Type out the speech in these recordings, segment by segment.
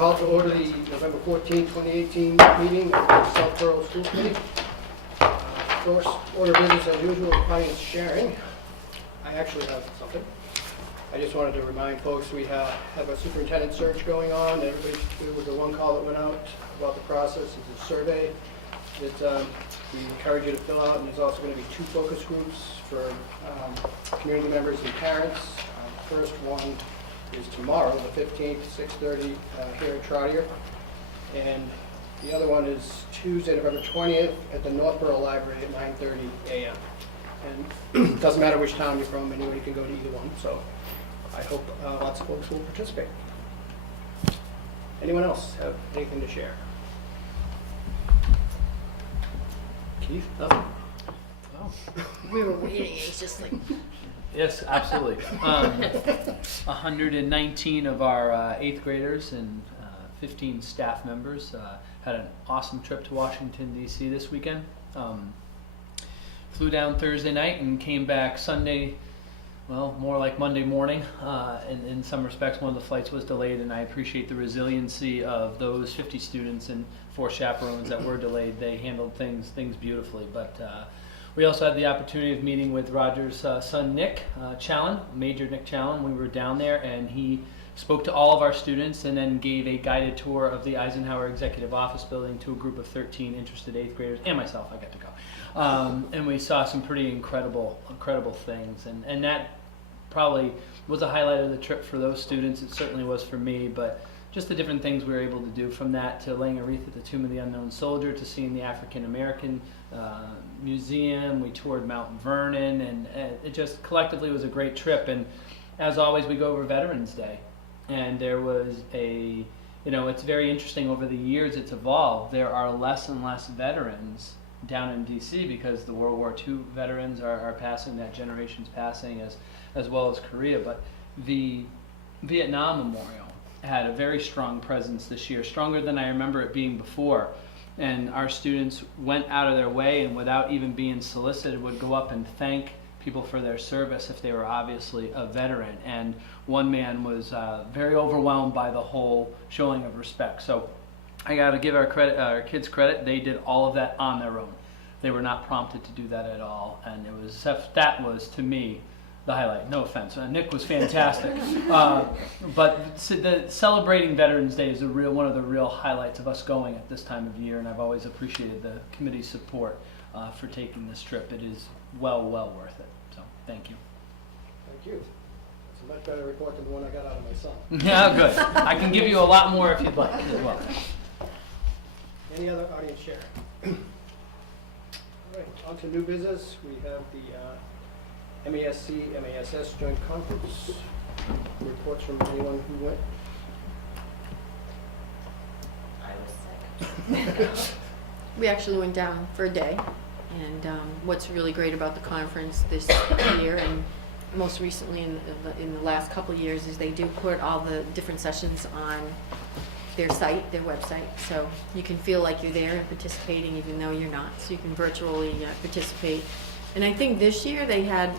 Call to order the November 14, 2018 meeting of the Southborough School Committee. First order of business as usual, audience sharing. I actually have something. I just wanted to remind folks we have a superintendent search going on. Everybody, there was the one call that went out about the process. It's a survey that we encourage you to fill out, and there's also going to be 2 focus groups for community members and parents. First one is tomorrow, the 15th, 6:30 here at Trottier. And the other one is Tuesday, November 20th at the Northborough Library at 9:30 a.m. And it doesn't matter which town you're from, anybody can go to either one. So I hope lots of folks will participate. Anyone else have anything to share? Keith, nothing? Oh. We were waiting, it's just like... Yes, absolutely. 119 of our 8th graders and 15 staff members had an awesome trip to Washington, D.C. this weekend. Flew down Thursday night and came back Sunday, well, more like Monday morning. In some respects, one of the flights was delayed, and I appreciate the resiliency of those 50 students and 4 chaperones that were delayed. They handled things beautifully, but we also had the opportunity of meeting with Roger's son, Nick Challen, Major Nick Challen. We were down there, and he spoke to all of our students and then gave a guided tour of the Eisenhower Executive Office Building to a group of 13 interested 8th graders, and myself. I got to go. And we saw some pretty incredible things. And that probably was a highlight of the trip for those students. It certainly was for me, but just the different things we were able to do, from that to laying a wreath at the Tomb of the Unknown Soldier, to seeing the African American Museum. We toured Mount Vernon, and it just collectively was a great trip. And as always, we go over Veterans Day, and there was it's very interesting. Over the years it's evolved. There are less and less veterans down in DC because the World War II veterans are passing, that generation's passing, as well as Korea. But the Vietnam Memorial had a very strong presence this year, stronger than I remember it being before. And our students went out of their way, and without even being solicited, would go up and thank people for their service if they were obviously a veteran. And one man was very overwhelmed by the whole showing of respect. So I got to give our kids credit. They did all of that on their own. They were not prompted to do that at all, and that was to me the highlight. No offense, Nick was fantastic, but the celebrating Veterans Day is one of the real highlights of us going at this time of year, and I've always appreciated the committee's support for taking this trip. It is well worth it. So thank you. Thank you. It's a much better report than the one I got out of my son. Yeah, good. I can give you a lot more if you'd like as well. Any other audience share? All right, on to new business. We have the MASC-MASS Joint Conference. Reports from anyone who went? I was sick. We actually went down for a day, and what's really great about the conference this year, and most recently in the last couple of years, is they do put all the different sessions on their site, their website, so you can feel like you're there and participating even though you're not, so you can virtually participate. And I think this year they had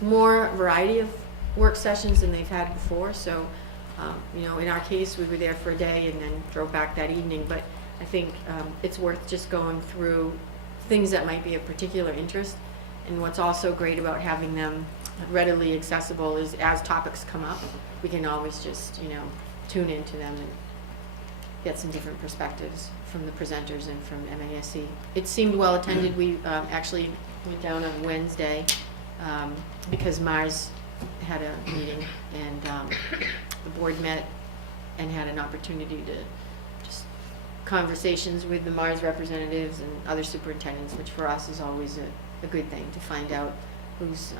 more variety of work sessions than they've had before. So, in our case, we were there for a day and then drove back that evening. But I think it's worth just going through things that might be of particular interest. And what's also great about having them readily accessible is, as topics come up, we can always just, tune into them and get some different perspectives from the presenters and from MASC. It seemed well attended. We actually went down on Wednesday because Mars had a meeting, and the board met and had an opportunity to just conversations with the Mars representatives and other superintendents, which for us is always a good thing to find out who's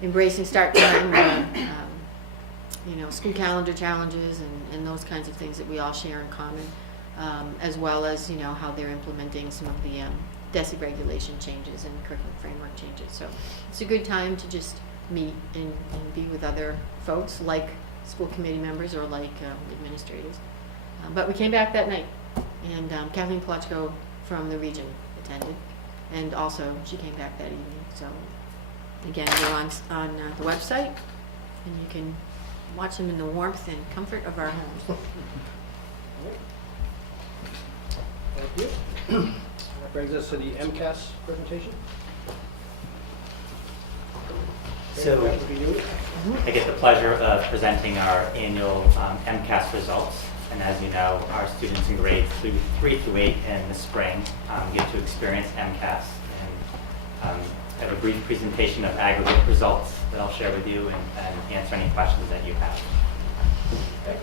embracing start time, school calendar challenges and those kinds of things that we all share in common, as well as how they're implementing some of the DESI regulation changes and curriculum framework changes. So it's a good time to just meet and be with other folks like school committee members or like administrators. But we came back that night, and Kathleen Polachko from the region attended, and also she came back that evening. So again, we're on the website, and you can watch them in the warmth and comfort of our homes. Thank you. That brings us to the MCAS presentation. So That would be you. I get the pleasure of presenting our annual MCAS results. And as you know, our students in grades 3 through 8 in the spring get to experience MCAS. And I have a brief presentation of aggregate results that I'll share with you and answer any questions that you have. Okay.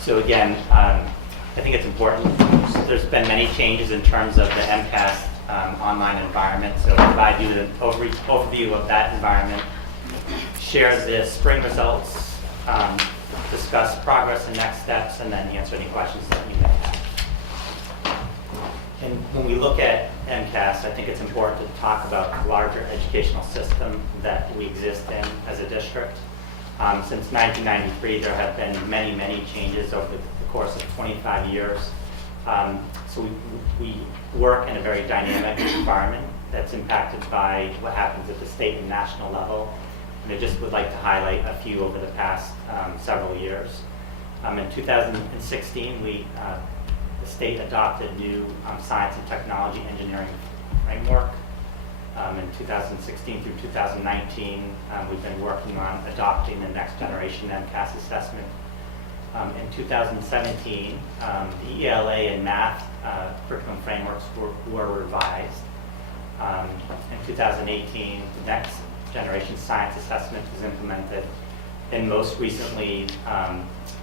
So again, I think it's important. There's been many changes in terms of the MCAS online environment. So if I do an overview of that environment, share the spring results, discuss progress and next steps, and then answer any questions that you may have. And when we look at MCAS, I think it's important to talk about the larger educational system that we exist in as a district. Since 1993, there have been many, many changes over the course of 25 years. So we work in a very dynamic environment that's impacted by what happens at the state and national level. And I just would like to highlight a few over the past several years. In 2016, the state adopted new science and technology engineering framework. In 2016 through 2019, we've been working on adopting the next generation MCAS assessment. In 2017, the ELA and math curriculum frameworks were revised. In 2018, the next generation science assessment was implemented. And most recently,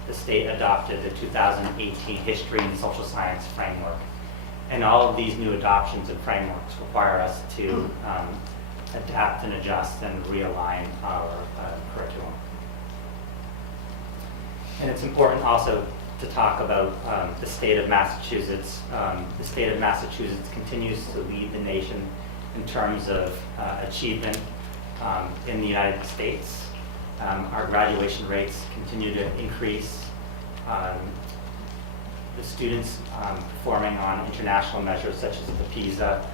the state adopted the 2018 history and social science framework. And all of these new adoptions and frameworks require us to adapt and adjust and realign our curriculum. And it's important also to talk about the state of Massachusetts. The state of Massachusetts continues to lead the nation in terms of achievement in the United States. Our graduation rates continue to increase. The students performing on international measures such as the PISA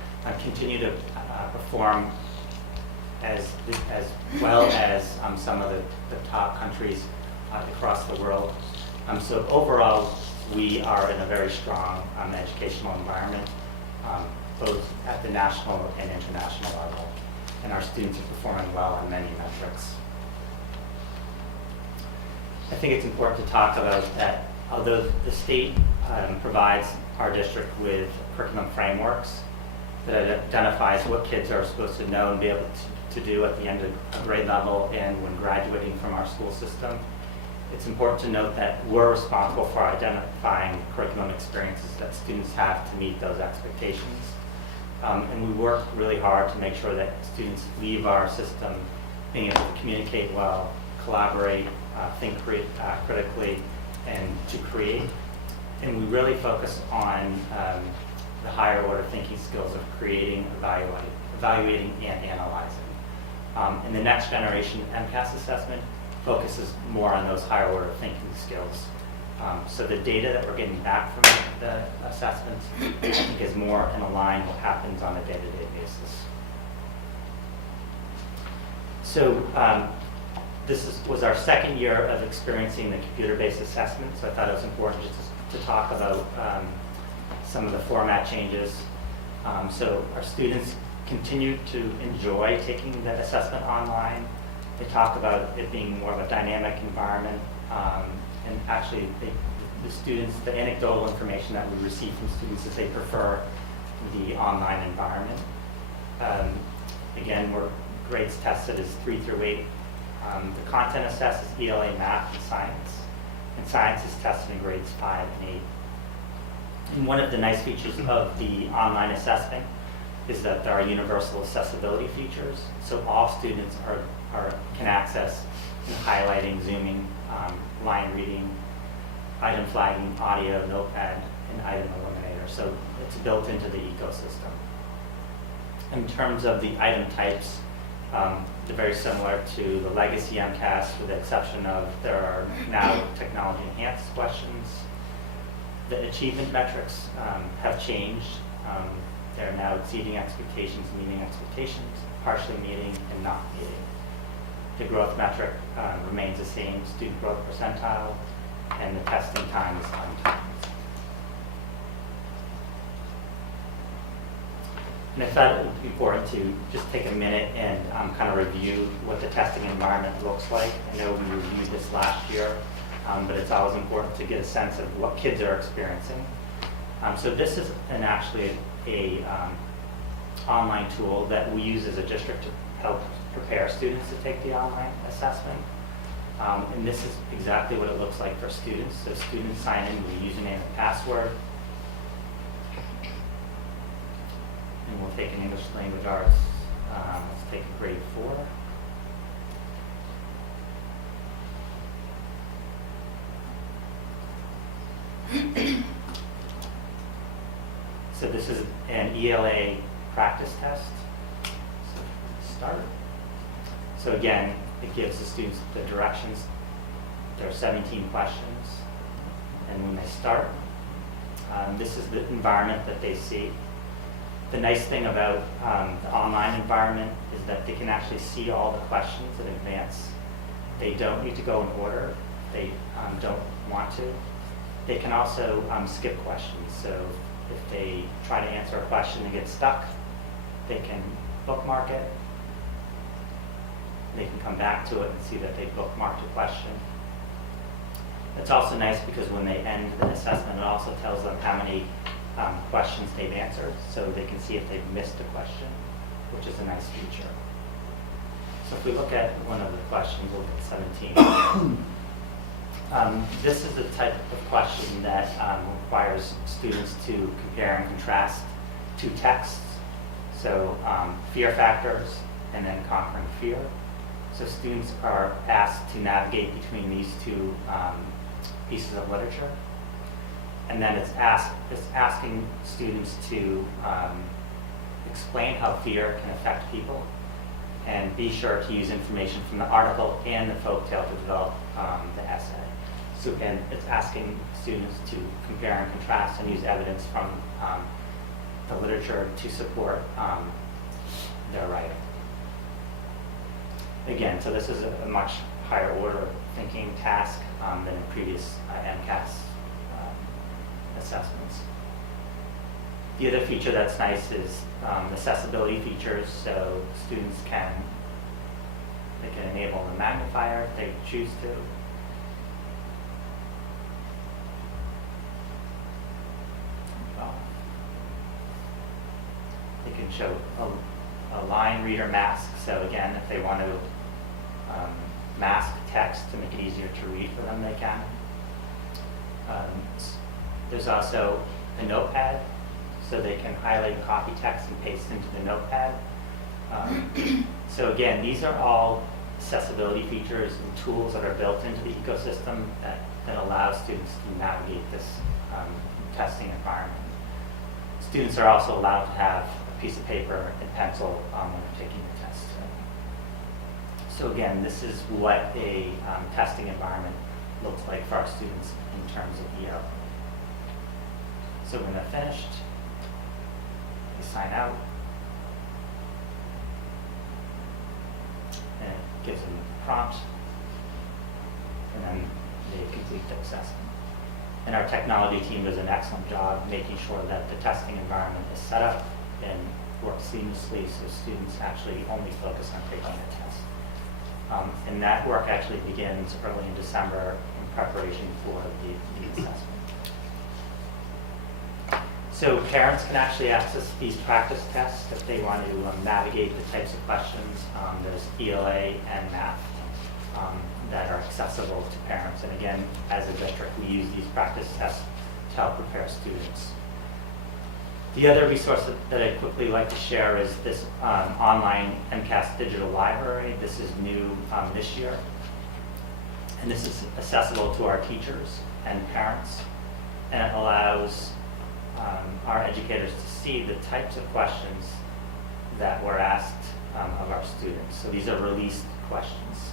continue to perform as well as some of the top countries across the world. So overall, we are in a very strong educational environment, both at the national and international level. And our students are performing well on many metrics. I think it's important to talk about that although the state provides our district with curriculum frameworks that identifies what kids are supposed to know and be able to do at the end of grade level and when graduating from our school system, it's important to note that we're responsible for identifying curriculum experiences that students have to meet those expectations. And we work really hard to make sure that students leave our system being able to communicate well, collaborate, think critically, and to create. And we really focus on the higher order thinking skills of creating, evaluating, and analyzing. And the next generation MCAS assessment focuses more on those higher order thinking skills. So the data that we're getting back from the assessments, I think, is more in line with what happens on a day-to-day basis. So this was our second year of experiencing the computer-based assessment, so I thought it was important just to talk about some of the format changes. So our students continue to enjoy taking that assessment online. They talk about it being more of a dynamic environment, and actually the students, the anecdotal information that we receive from students is they prefer the online environment. Again, grades tested is 3 through 8. The content assessed is ELA, math, and science is tested in grades 5 and 8. And one of the nice features of the online assessment is that there are universal accessibility features, so all students can access highlighting, zooming, line reading, item flagging, audio, notepad, and item eliminator. So it's built into the ecosystem. In terms of the item types, they're very similar to the legacy MCAS, with the exception of there are now technology enhanced questions. The achievement metrics have changed. They're now exceeding expectations, meeting expectations, partially meeting, and not meeting. The growth metric remains the same, student growth percentile, and the testing time is untimed. And I thought it would be important to just take a minute and kind of review what the testing environment looks like. I know we reviewed this last year, but it's always important to get a sense of what kids are experiencing. So this is actually a online tool that we use as a district to help prepare students to take the online assessment. And this is exactly what it looks like for students. So students sign in with a username and password. And we'll take an English language arts. Let's take a grade 4. So this is an ELA practice test. So start. So again, it gives the students the directions. There are 17 questions. And when they start, this is the environment that they see. The nice thing about the online environment is that they can actually see all the questions in advance. They don't need to go in order. They don't want to. They can also skip questions. So if they try to answer a question and get stuck, they can bookmark it. They can come back to it and see that they bookmarked a question. It's also nice because when they end the assessment, it also tells them how many questions they've answered, so they can see if they've missed a question, which is a nice feature. So if we look at one of the questions, we'll look at 17. This is the type of question that requires students to compare and contrast two texts. So fear factors and then conquering fear. So students are asked to navigate between these two pieces of literature. And then it's asking students to explain how fear can affect people, and be sure to use information from the article and the folktale to develop the essay. So again, it's asking students to compare and contrast and use evidence from the literature to support their writing. Again, so this is a much higher order thinking task than in previous MCATs assessments. The other feature that's nice is accessibility features, so students can enable the magnifier if they choose to. They can show a line reader mask, so again, if they want to mask text to make it easier to read for them, they can. There's also a notepad, so they can highlight and copy text and paste into the notepad. So again, these are all accessibility features and tools that are built into the ecosystem that allow students to navigate this testing environment. Students are also allowed to have a piece of paper and pencil when they're taking the test. So again, this is what a testing environment looks like for our students in terms of ELA. So when they're finished, they sign out, and it gives them a prompt, and then they complete the assessment. And our technology team does an excellent job making sure that the testing environment is set up and works seamlessly so students actually only focus on taking the test. And that work actually begins early in December in preparation for the assessment. So parents can actually access these practice tests if they want to navigate the types of questions. There's ELA and math that are accessible to parents. And again, as a district, we use these practice tests to help prepare students. The other resource that I'd quickly like to share is this online MCAS digital library. This is new this year. And this is accessible to our teachers and parents. And it allows our educators to see the types of questions that were asked of our students. So these are released questions.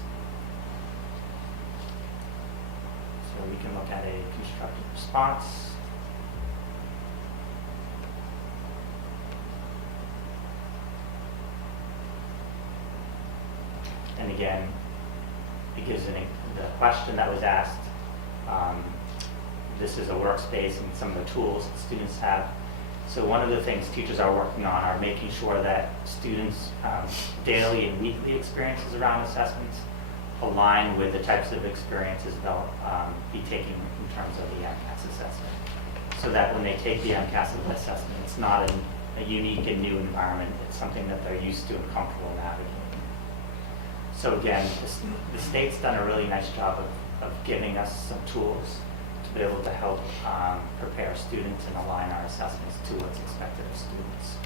So we can look at a constructive response. again, it gives the question that was asked. This is a workspace and some of the tools that students have. So one of the things teachers are working on are making sure that students' daily and weekly experiences around assessments align with the types of experiences they'll be taking in terms of the MCATs assessment. So that when they take the MCATs assessment, it's not a unique and new environment. It's something that they're used to and comfortable navigating. So again, the state's done a really nice job of giving us some tools to be able to help prepare students and align our assessments to what's expected of students.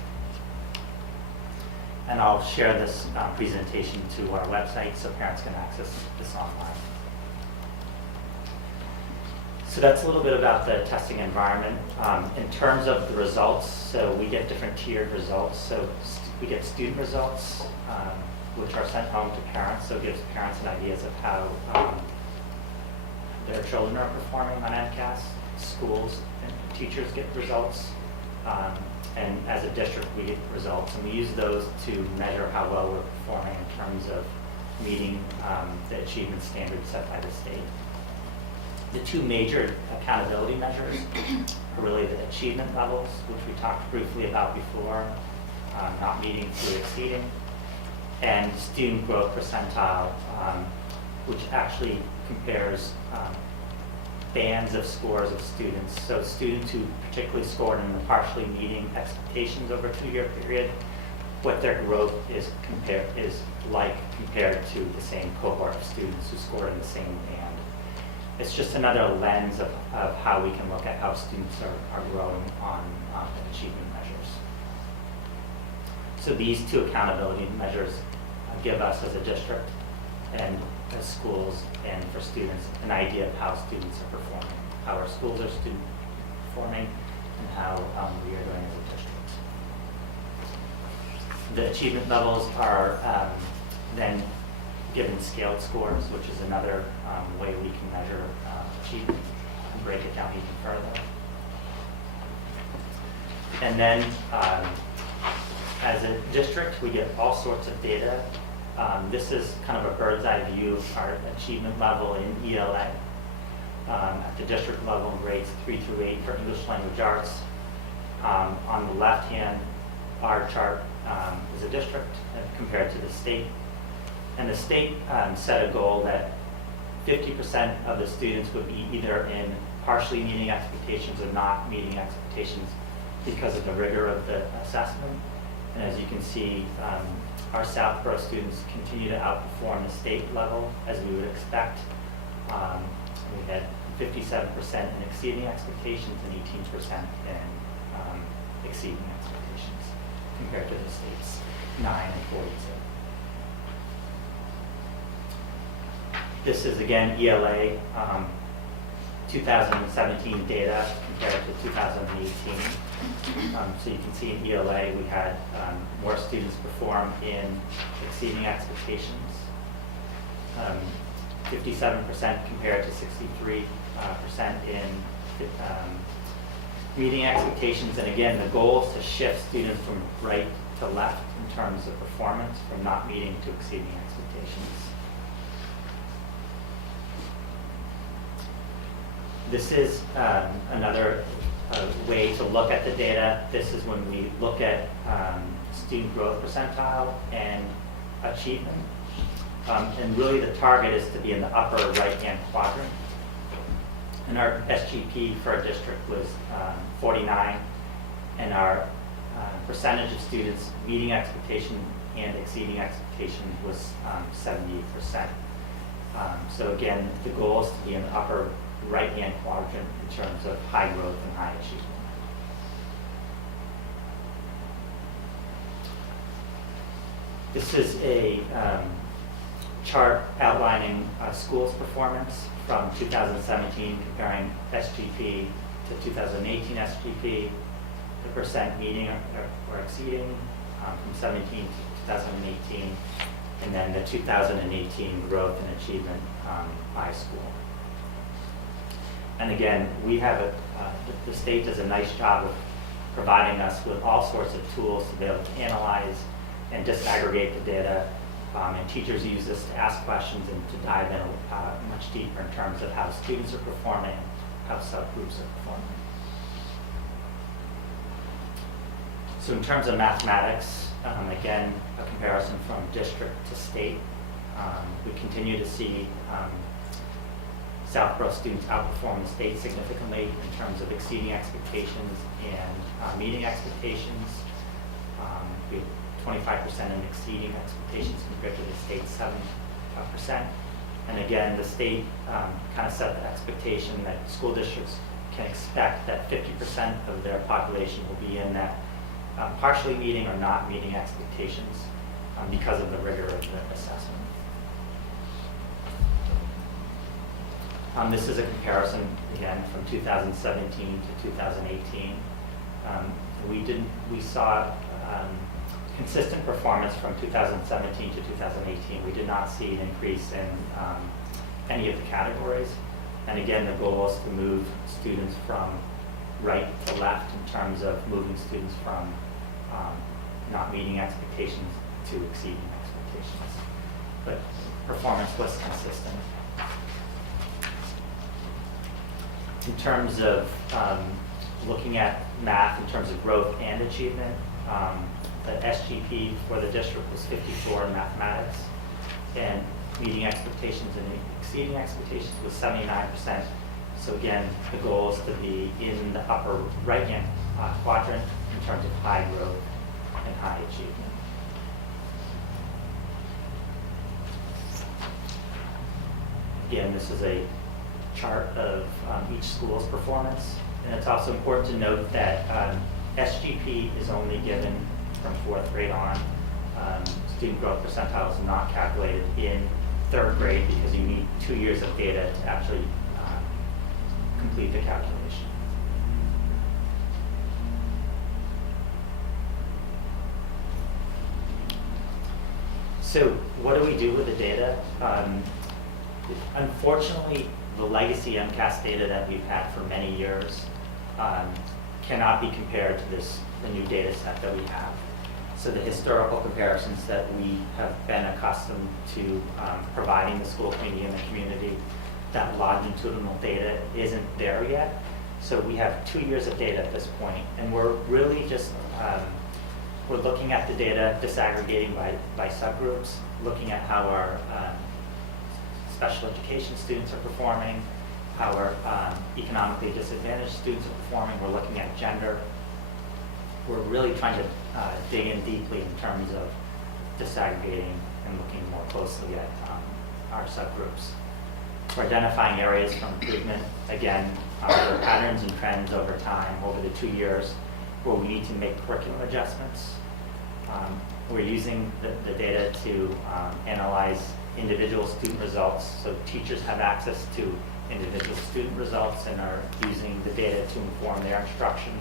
And I'll share this presentation to our website so parents can access this online. So that's a little bit about the testing environment. In terms of the results, so we get different tiered results. So we get student results, which are sent home to parents, so it gives parents an idea of how their children are performing on MCAS. Schools and teachers get results, and as a district we get results, and we use those to measure how well we're performing in terms of meeting the achievement standards set by the state. The two major accountability measures are really the achievement levels, which we talked briefly about before, not meeting to exceeding, and student growth percentile, which actually compares bands of scores of students. So students who particularly scored in the partially meeting expectations over a 2-year period, what their growth is compared to the same cohort of students who scored in the same band. It's just another lens of how we can look at how students are growing on achievement measures. So these two accountability measures give us as a district and as schools and for students an idea of how students are performing, how our schools are performing, and how we are doing as a district. The achievement levels are then given scaled scores, which is another way we can measure achievement and break it down even further. And then as a district, we get all sorts of data. This is kind of a bird's eye view of our achievement level in ELA. At the district level, grades 3 through 8 for English language arts. On the left-hand bar chart is a district compared to the state. And the state set a goal that 50% of the students would be either in partially meeting expectations or not meeting expectations because of the rigor of the assessment. And as you can see, our Southborough students continue to outperform the state level as we would expect. We had 57% in exceeding expectations and 18% in exceeding expectations compared to the state's 9 and 42. This is again ELA 2017 data compared to 2018. So you can see in ELA we had more students perform in exceeding expectations, 57% compared to 63% in meeting expectations. And again, the goal is to shift students from right to left in terms of performance, from not meeting to exceeding expectations. This is another way to look at the data. This is when we look at student growth percentile and achievement. And really the target is to be in the upper right-hand quadrant. And our SGP for our district was 49, and our percentage of students meeting expectation and exceeding expectation was 70%. So again, the goal is to be in the upper right-hand quadrant in terms of high growth and high achievement. This is a chart outlining schools' performance from 2017, comparing SGP to 2018 SGP, the percent meeting or exceeding from 17 to 2018, and then the 2018 growth and achievement by school. And again, we have the state does a nice job of providing us with all sorts of tools to be able to analyze and disaggregate the data And teachers use this to ask questions and to dive in much deeper in terms of how students are performing, how subgroups are performing. So in terms of mathematics, again, a comparison from district to state, we continue to see Southborough students outperform the state significantly in terms of exceeding expectations and meeting expectations. We have 25% in exceeding expectations compared to the state's 7%. And again, the state kind of set the expectation that school districts can expect that 50% of their population will be in that partially meeting or not meeting expectations because of the rigor of the assessment. This is a comparison, again, from 2017 to 2018. We saw consistent performance from 2017 to 2018. We did not see an increase in any of the categories. And again, the goal is to move students from right to left in terms of moving students from not meeting expectations to exceeding expectations. But performance was consistent. In terms of looking at math in terms of growth and achievement, the SGP for the district was 54 in mathematics, and meeting expectations and exceeding expectations was 79%. So again, the goal is to be in the upper right-hand quadrant in terms of high growth and high achievement. Again, this is a chart of each school's performance, and it's also important to note that SGP is only given from 4th grade on. Student growth percentile is not calculated in 3rd grade because you need 2 years of data to actually complete the calculation. So what do we do with the data? Unfortunately, the legacy MCATs data that we've had for many years cannot be compared to the new data set that we have. So the historical comparisons that we have been accustomed to providing the school community and the community, that longitudinal data isn't there yet. So we have 2 years of data at this point, and we're really just we're looking at the data, disaggregating by subgroups, looking at how our special education students are performing, how our economically disadvantaged students are performing. We're looking at gender. We're really trying to dig in deeply in terms of disaggregating and looking more closely at our subgroups. We're identifying areas for improvement. Again, there are patterns and trends over time, over the 2 years, where we need to make curriculum adjustments. We're using the data to analyze individual student results, so teachers have access to individual student results and are using the data to inform their instruction.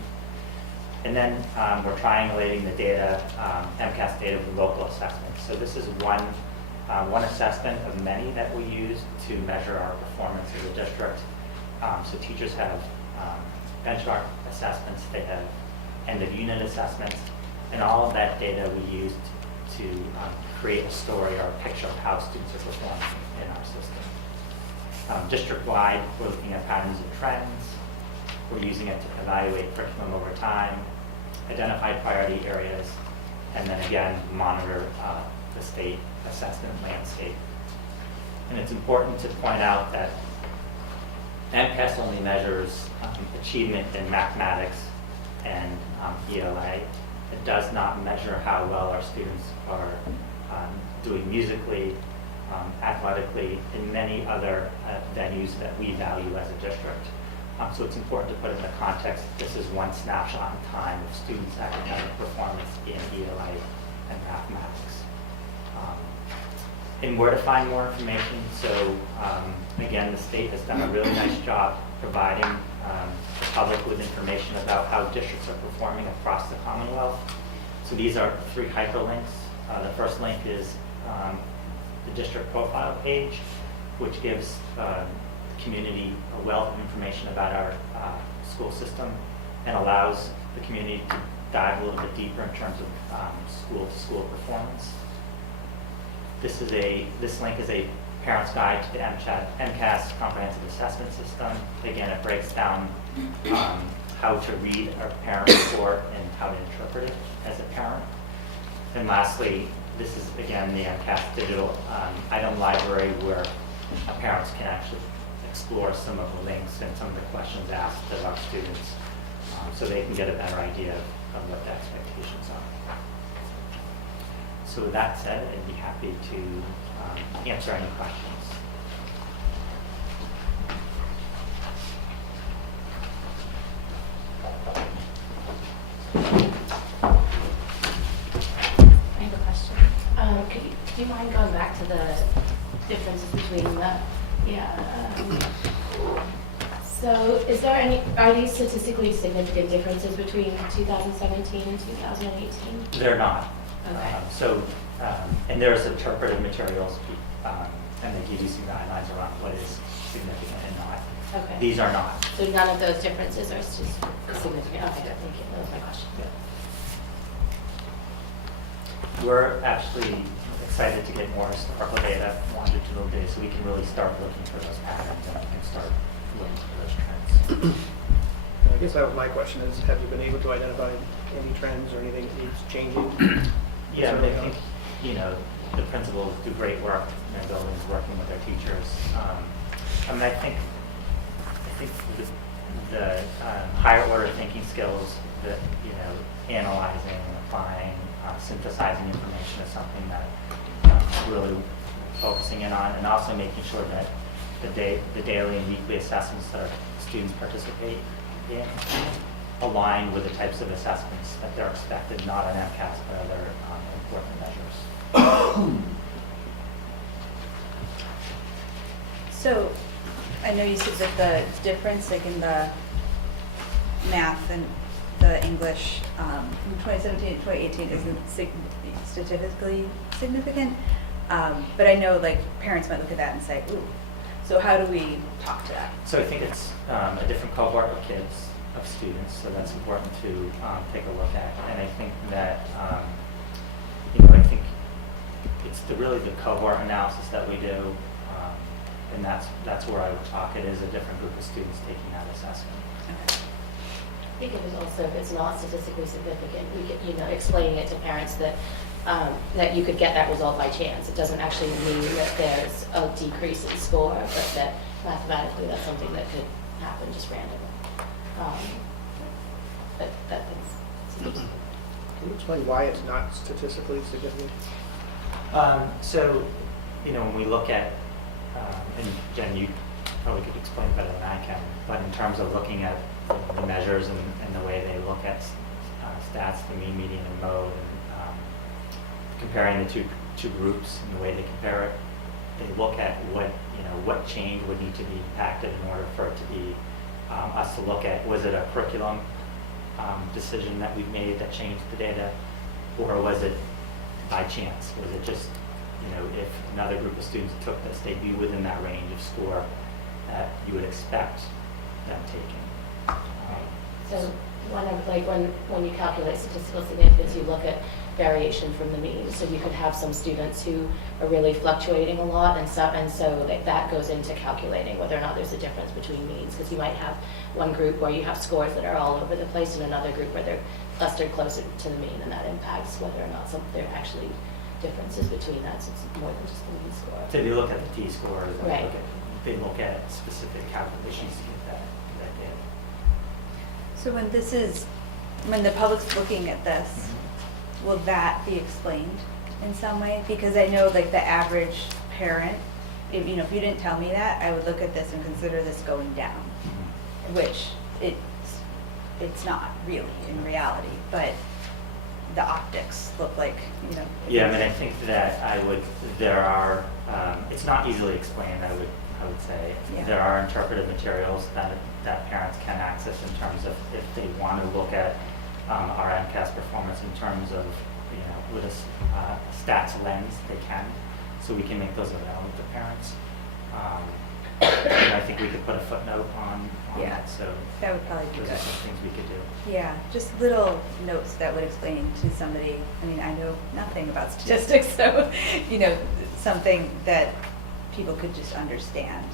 And then we're triangulating the data, MCAS data with local assessments. So this is one assessment of many that we use to measure our performance as a district. So teachers have benchmark assessments, they have end of unit assessments, and all of that data we use to create a story or a picture of how students are performing in our system. District-wide, we're looking at patterns and trends. We're using it to evaluate curriculum over time, identify priority areas, and then again, monitor the state assessment landscape. And it's important to point out that MCAS only measures achievement in mathematics and ELA. It does not measure how well our students are doing musically, athletically, in many other venues that we value as a district. So it's important to put in the context, this is one snapshot in time of students' academic performance in ELA and mathematics. And where to find more information, so again, the state has done a really nice job providing the public with information about how districts are performing across the Commonwealth. So these are 3 hyperlinks. The first link is the district profile page, which gives the community a wealth of information about our school system and allows the community to dive a little bit deeper in terms of school-to-school performance. This link is a parent's guide to the MCATs comprehensive assessment system. Again, it breaks down how to read a parent report and how to interpret it as a parent. And lastly, this is again the MCATs digital item library where parents can actually explore some of the links and some of the questions asked of our students, so they can get a better idea of what the expectations are. So with that said, I'd be happy to answer any questions. I have a question. Do you mind going back to the differences between the, so is there are these statistically significant differences between 2017 and 2018? They're not. Okay. And there's interpretive materials, and they give you some guidelines around what is significant and not. Okay. These are not. So none of those differences are significant? Okay, thank you. That was my question. We're actually excited to get more historical data, longitudinal data, so we can really start looking for those patterns and we can start looking for those trends. I guess that was my question, is have you been able to identify any trends or anything that needs changing? Yeah, but I think, the principals do great work in their buildings, working with their teachers. I think the higher order thinking skills, that analyzing, applying, synthesizing information is something that really focusing in on, and also making sure that the daily and weekly assessments that our students participate in align with the types of assessments that they're expected, not on MCATs, but other important measures. So, I know you said that the difference, like in the math and the English from 2017 to 2018 isn't statistically significant, but I know like parents might look at that and say, ooh, so how do we talk to that? So I think it's a different cohort of kids, of students, so that's important to take a look at. And I think that, I think it's really the cohort analysis that we do, and that's where I would talk. It is a different group of students taking that assessment. Okay. I think it is also, if it's not statistically significant, we get, explaining it to parents that that you could get that result by chance. It doesn't actually mean that there's a decrease in score, but that mathematically that's something that could happen just randomly. But that is. Can you explain why it's not statistically significant? So, when we look at, and Jen, you probably could explain better than I can, but in terms of looking at the measures and the way they look at stats, the mean, median, and mode, and comparing the two groups and the way they compare it, they look at what change would need to be impacted in order for it to be us to look at, was it a curriculum decision that we've made that changed the data, or was it by chance? Was it just, if another group of students took this, they'd be within that range of score that you would expect them taking. So when you calculate statistical significance, you look at variation from the mean. So you could have some students who are really fluctuating a lot, and so that goes into calculating whether or not there's a difference between means. Because you might have one group where you have scores that are all over the place, and another group where they're clustered closer to the mean, and that impacts whether or not there are actually differences between that. So it's more than just the mean score. So if you look at the T-scores, Right. they look at specific calculations to get that data. So when the public's looking at this, will that be explained in some way? Because I know like the average parent, if you didn't tell me that, I would look at this and consider this going down, which it's not really in reality, but the optics look like, Yeah, I think that there are, it's not easily explained, I would say. Yeah. There are interpretive materials that parents can access in terms of if they want to look at our MCAS performance in terms of, with a stats lens, they can. So we can make those available to parents. I think we could put a footnote on that, so that would probably be those good. are some things we could do. Yeah, just little notes that would explain to somebody. I know nothing about statistics, so something that people could just understand,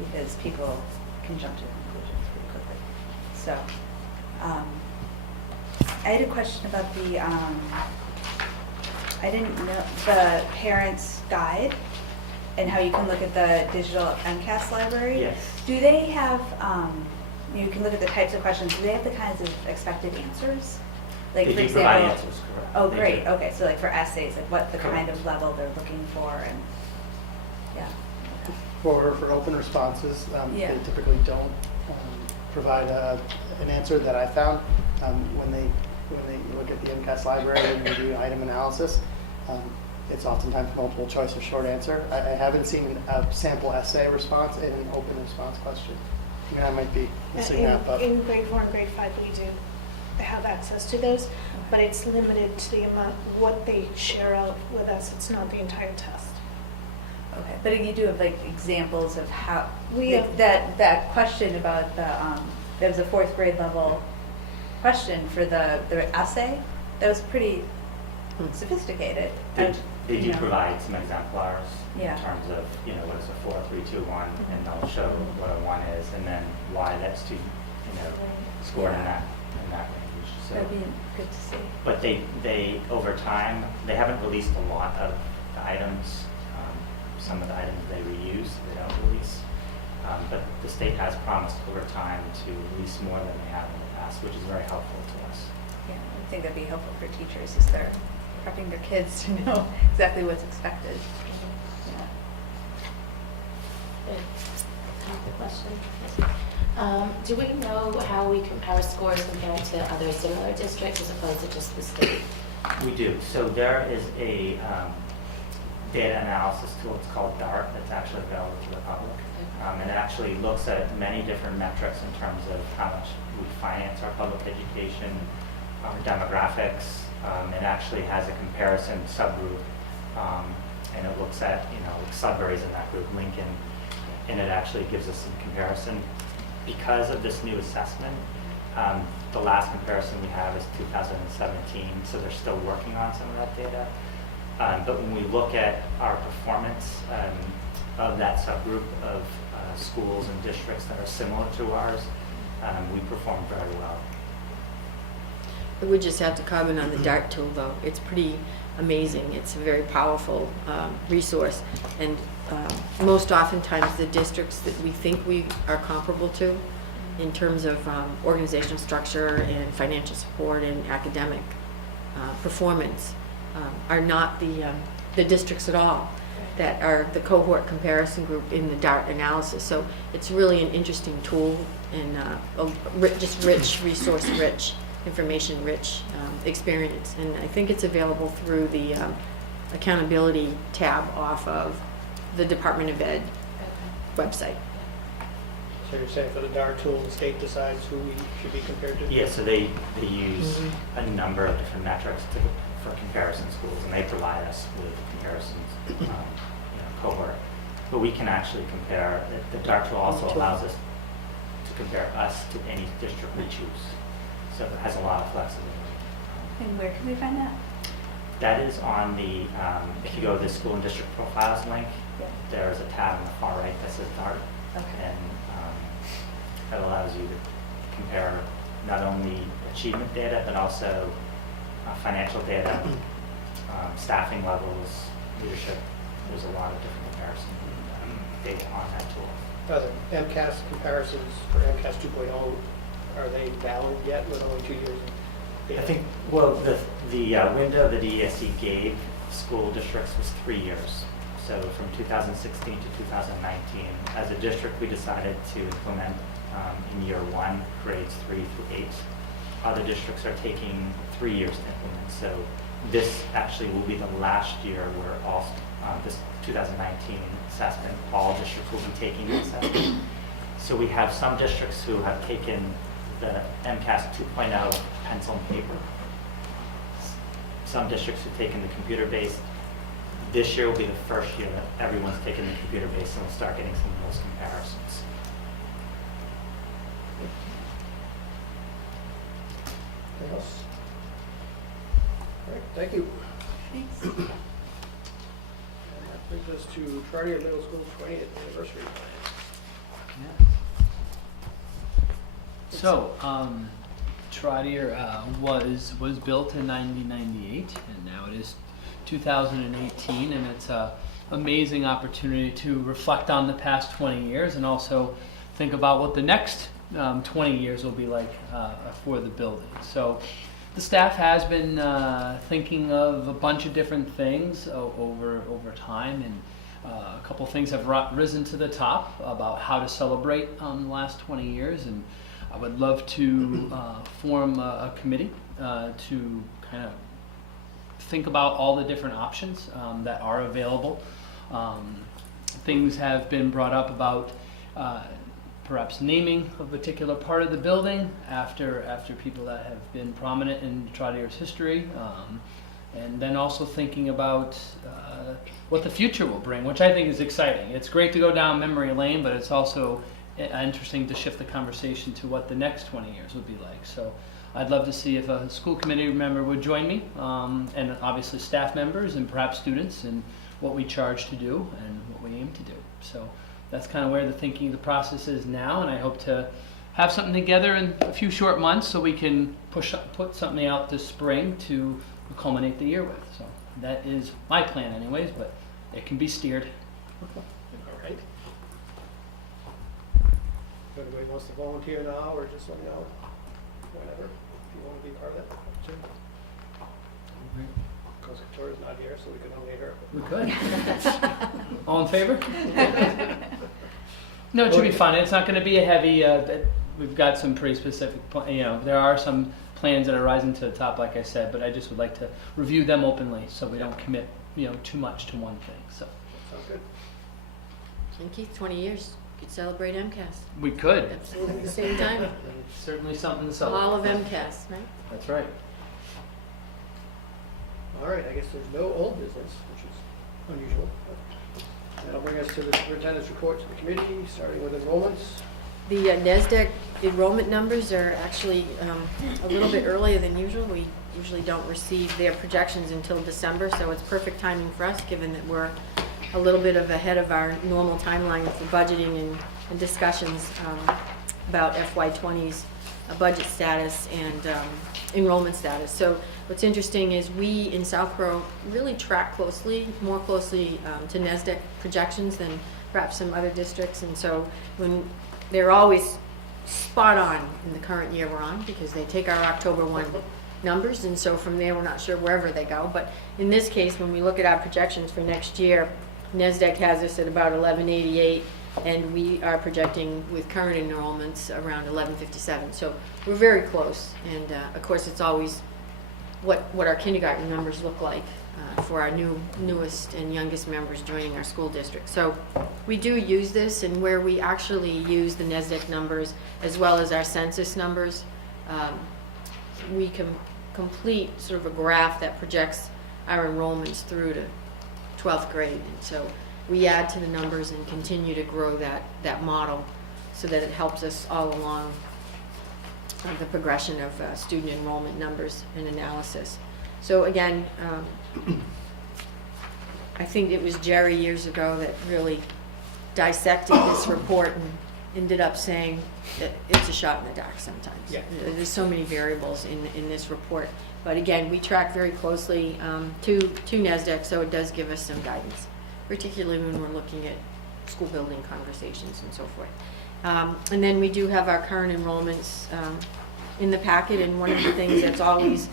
because people can jump to conclusions pretty quickly. So, I had a question about the, I didn't know, the parents' guide and how you can look at the digital MCAS library. Yes. Do they have, you can look at the types of questions, do they have the kinds of expected answers? Like, They for do provide example, answers, correct. oh, They great, do. okay, so like for essays, like what the kind Correct. of level they're looking for, and, yeah. For open responses, Yeah. they typically don't provide an answer that I found. When they look at the MCAS library and they do item analysis, it's oftentimes multiple choice or short answer. I haven't seen a sample essay response in an open response question. I mean, I might be missing that, but. In grade 4 and grade 5, we do have access to those, but it's limited to the amount, what they share out with us. It's not the entire test. Okay, but you do have like examples of how, We, like, that question about the, there was a 4th grade level question for the essay, that was pretty sophisticated. They And, do you know, provide some exemplars Yeah. in terms of, what is a 4, 3, 2, 1, and they'll show what a 1 is, and then why that student, scored in Yeah. that range. So, That'd be good to see. but they over time, they haven't released a lot of the items. Some of the items they reuse, they don't release. But the state has promised over time to release more than they have in the past, which is very helpful to us. Yeah, I think that'd be helpful for teachers as they're prepping their kids to know exactly what's expected. Yeah. Good. Question. Do we know how our scores compare to other similar districts as opposed to just the state? We do. So there is a data analysis tool, it's called DART, that's actually available to the public. And it actually looks at many different metrics in terms of how much we finance our public education, our demographics. It actually has a comparison subgroup, and it looks at, Sudbury's in that group, Lincoln, and it actually gives us some comparison. Because of this new assessment, the last comparison we have is 2017, so they're still working on some of that data. But when we look at our performance of that subgroup of schools and districts that are similar to ours, we perform very well. I would just have to comment on the DART tool, though. It's pretty amazing. It's a very powerful resource, and most oftentimes the districts that we think we are comparable to in terms of organizational structure and financial support and academic performance are not the districts at all that are the cohort comparison group in the DART analysis. So it's really an interesting tool and just rich, resource-rich, information-rich experience. And I think it's available through the accountability tab off of the Department of Ed website. So you're saying for the DAR tool, the state decides who we should be compared to? Yeah, so they use a number of different metrics for comparison schools, and they provide us with comparisons, cohort. But we can actually compare, the DART tool also allows us to compare us to any district we choose. So it has a lot of flexibility. And where can we find that? That is on the, if you go to the school and district profiles link, Yeah. there's a tab on the far right that says DART. Okay. And that allows you to compare not only achievement data, but also financial data, staffing levels, leadership. There's a lot of different comparison data on that tool. Are the MCAS comparisons for MCAS 2.0, are they valid yet with only 2 years of data? I think, well, the window that DESE gave school districts was 3 years. So from 2016 to 2019, as a district, we decided to implement in year 1, grades 3 through 8. Other districts are taking 3 years to implement. So this actually will be the last year where all, this 2019 assessment, all districts will be taking the assessment. So we have some districts who have taken the MCAS 2.0 pencil and paper. Some districts have taken the computer-based. This year will be the first year that everyone's taken the computer-based, and we'll start getting some of those comparisons. Anything else? All right, thank you. Thanks. And that Brings us to Trottier Middle School 20th anniversary plan. So, Trottier was built in 1998, and now it is 2018, and it's a amazing opportunity to reflect on the past 20 years and also think about what the next 20 years will be like for the building. So, the staff has been thinking of a bunch of different things over time, and a couple things have risen to the top about how to celebrate the last 20 years, and I would love to form a committee to kind of think about all the different options that are available. Things have been brought up about perhaps naming a particular part of the building after people that have been prominent in Trottier's history, and then also thinking about what the future will bring, which I think is exciting. It's great to go down memory lane, but it's also interesting to shift the conversation to what the next 20 years would be like. So I'd love to see if a school committee member would join me, and obviously staff members and perhaps students, and what we charge to do and what we aim to do. So that's kind of where the thinking of the process is now, and I hope to have something together in a few short months so we can put something out this spring to culminate the year with. So that is my plan anyways, but it can be steered. All right. If anybody wants to volunteer now, or just let me know whenever, if you want to be part of that. Because Victoria's not here, so we can nominate her. We could. All in favor? No, it should be fun. It's not going to be a heavy. We've got some pretty specific. There are some plans that are rising to the top, like I said, but I just would like to review them openly so we don't commit, too much to one thing. So. Sounds good. And Keith, 20 years, you could celebrate MCAS. We could. Absolutely, at the same time. Certainly something to celebrate. All of MCAS, right? That's right. All right, I guess there's no old business, which is unusual. That'll bring us to the superintendent's report to the committee, starting with enrollments. The NESDEC enrollment numbers are actually a little bit earlier than usual. We usually don't receive their projections until December, so it's perfect timing for us, given that we're a little bit ahead of our normal timeline for budgeting and discussions about FY20's budget status and enrollment status. So what's interesting is we in Southborough really track more closely to NESDEC projections than perhaps some other districts, and so when they're always spot on in the current year we're on, because they take our October 1 numbers, and so from there we're not sure wherever they go. But in this case, when we look at our projections for next year, NESDEC has us at about 1188, and we are projecting with current enrollments around 1157. So we're very close, and of course it's always what our kindergarten numbers look like for our newest and youngest members joining our school district. So we do use this, and where we actually use the NESDEC numbers as well as our census numbers, we can complete sort of a graph that projects our enrollments through to 12th grade. And so we add to the numbers and continue to grow that model so that it helps us all along the progression of student enrollment numbers and analysis. So again, I think it was Jerry years ago that really dissected this report and ended up saying that it's a shot in the dark sometimes. Yeah. There's so many variables in this report. But again, we track very closely to NESDEC, so it does give us some guidance, particularly when we're looking at school building conversations and so forth. And then we do have our current enrollments in the packet, and one of the things that's always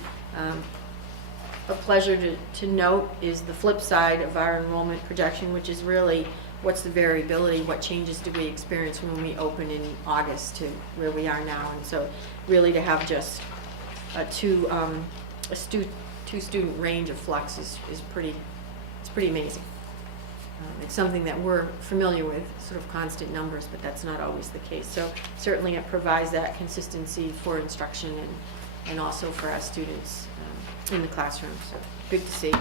a pleasure to note is the flip side of our enrollment projection, which is really what's the variability, what changes do we experience when we open in August to where we are now. And so really to have just a two student range of flux is pretty amazing. It's something that we're familiar with, sort of constant numbers, but that's not always the case. So certainly it provides that consistency for instruction and also for our students in the classroom. So good to see.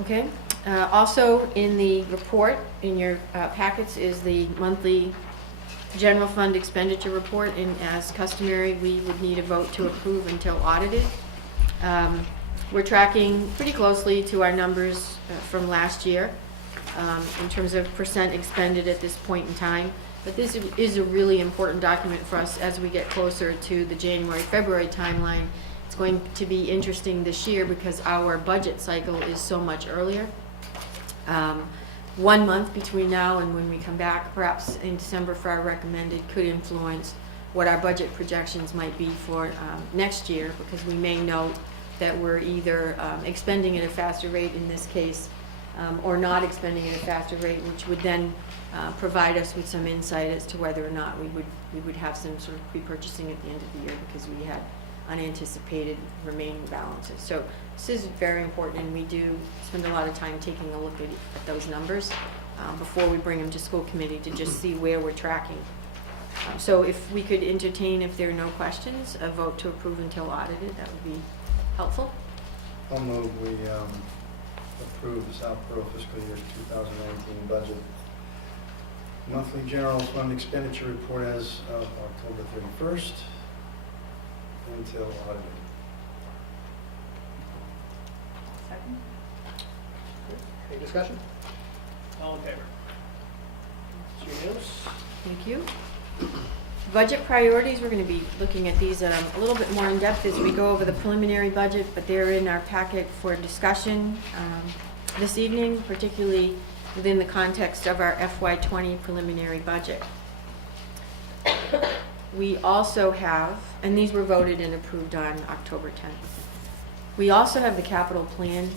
Okay. Also in the report, in your packets, is the monthly general fund expenditure report, and as customary, we would need a vote to approve until audited. We're tracking pretty closely to our numbers from last year in terms of percent expended at this point in time. But this is a really important document for us as we get closer to the January-February timeline. It's going to be interesting this year because our budget cycle is so much earlier. 1 month between now and when we come back, perhaps in December for our recommended, could influence what our budget projections might be for next year, because we may note that we're either expending at a faster rate in this case, or not expending at a faster rate, which would then provide us with some insight as to whether or not we would have some sort of pre-purchasing at the end of the year because we had unanticipated remaining balances. So this is very important, and we do spend a lot of time taking a look at those numbers before we bring them to school committee to just see where we're tracking. So if we could entertain, if there are no questions, a vote to approve until audited, that would be helpful. I'll move we approve the Southborough fiscal year 2019 budget monthly general fund expenditure report as of October 31st until audited. Second. Any discussion? All in favor? It's unanimous. Thank you. Budget priorities, we're going to be looking at these a little bit more in depth as we go over the preliminary budget, but they're in our packet for discussion this evening, particularly within the context of our FY20 preliminary budget. We also have, and these were voted and approved on October 10th. We also have the capital plan.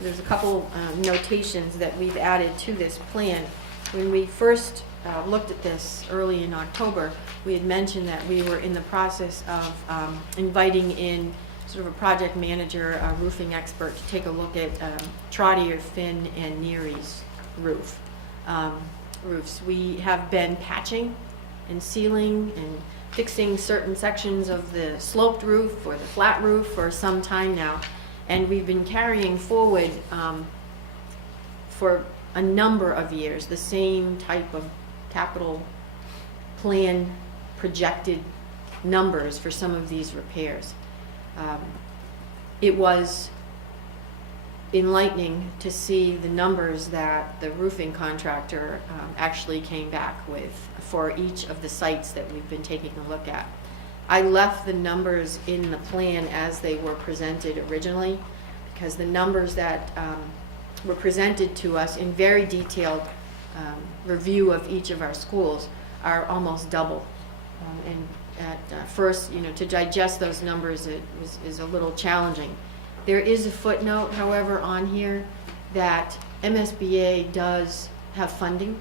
There's a couple notations that we've added to this plan. When we first looked at this early in October, we had mentioned that we were in the process of inviting in sort of a project manager, a roofing expert, to take a look at Trottier, Finn, and Neary's roofs. We have been patching and sealing and fixing certain sections of the sloped roof or the flat roof for some time now, and we've been carrying forward for a number of years the same type of capital plan projected numbers for some of these repairs. It was enlightening to see the numbers that the roofing contractor actually came back with for each of the sites that we've been taking a look at. I left the numbers in the plan as they were presented originally, because the numbers that were presented to us in very detailed review of each of our schools are almost double. And at first, to digest those numbers is a little challenging. There is a footnote, however, on here that MSBA does have funding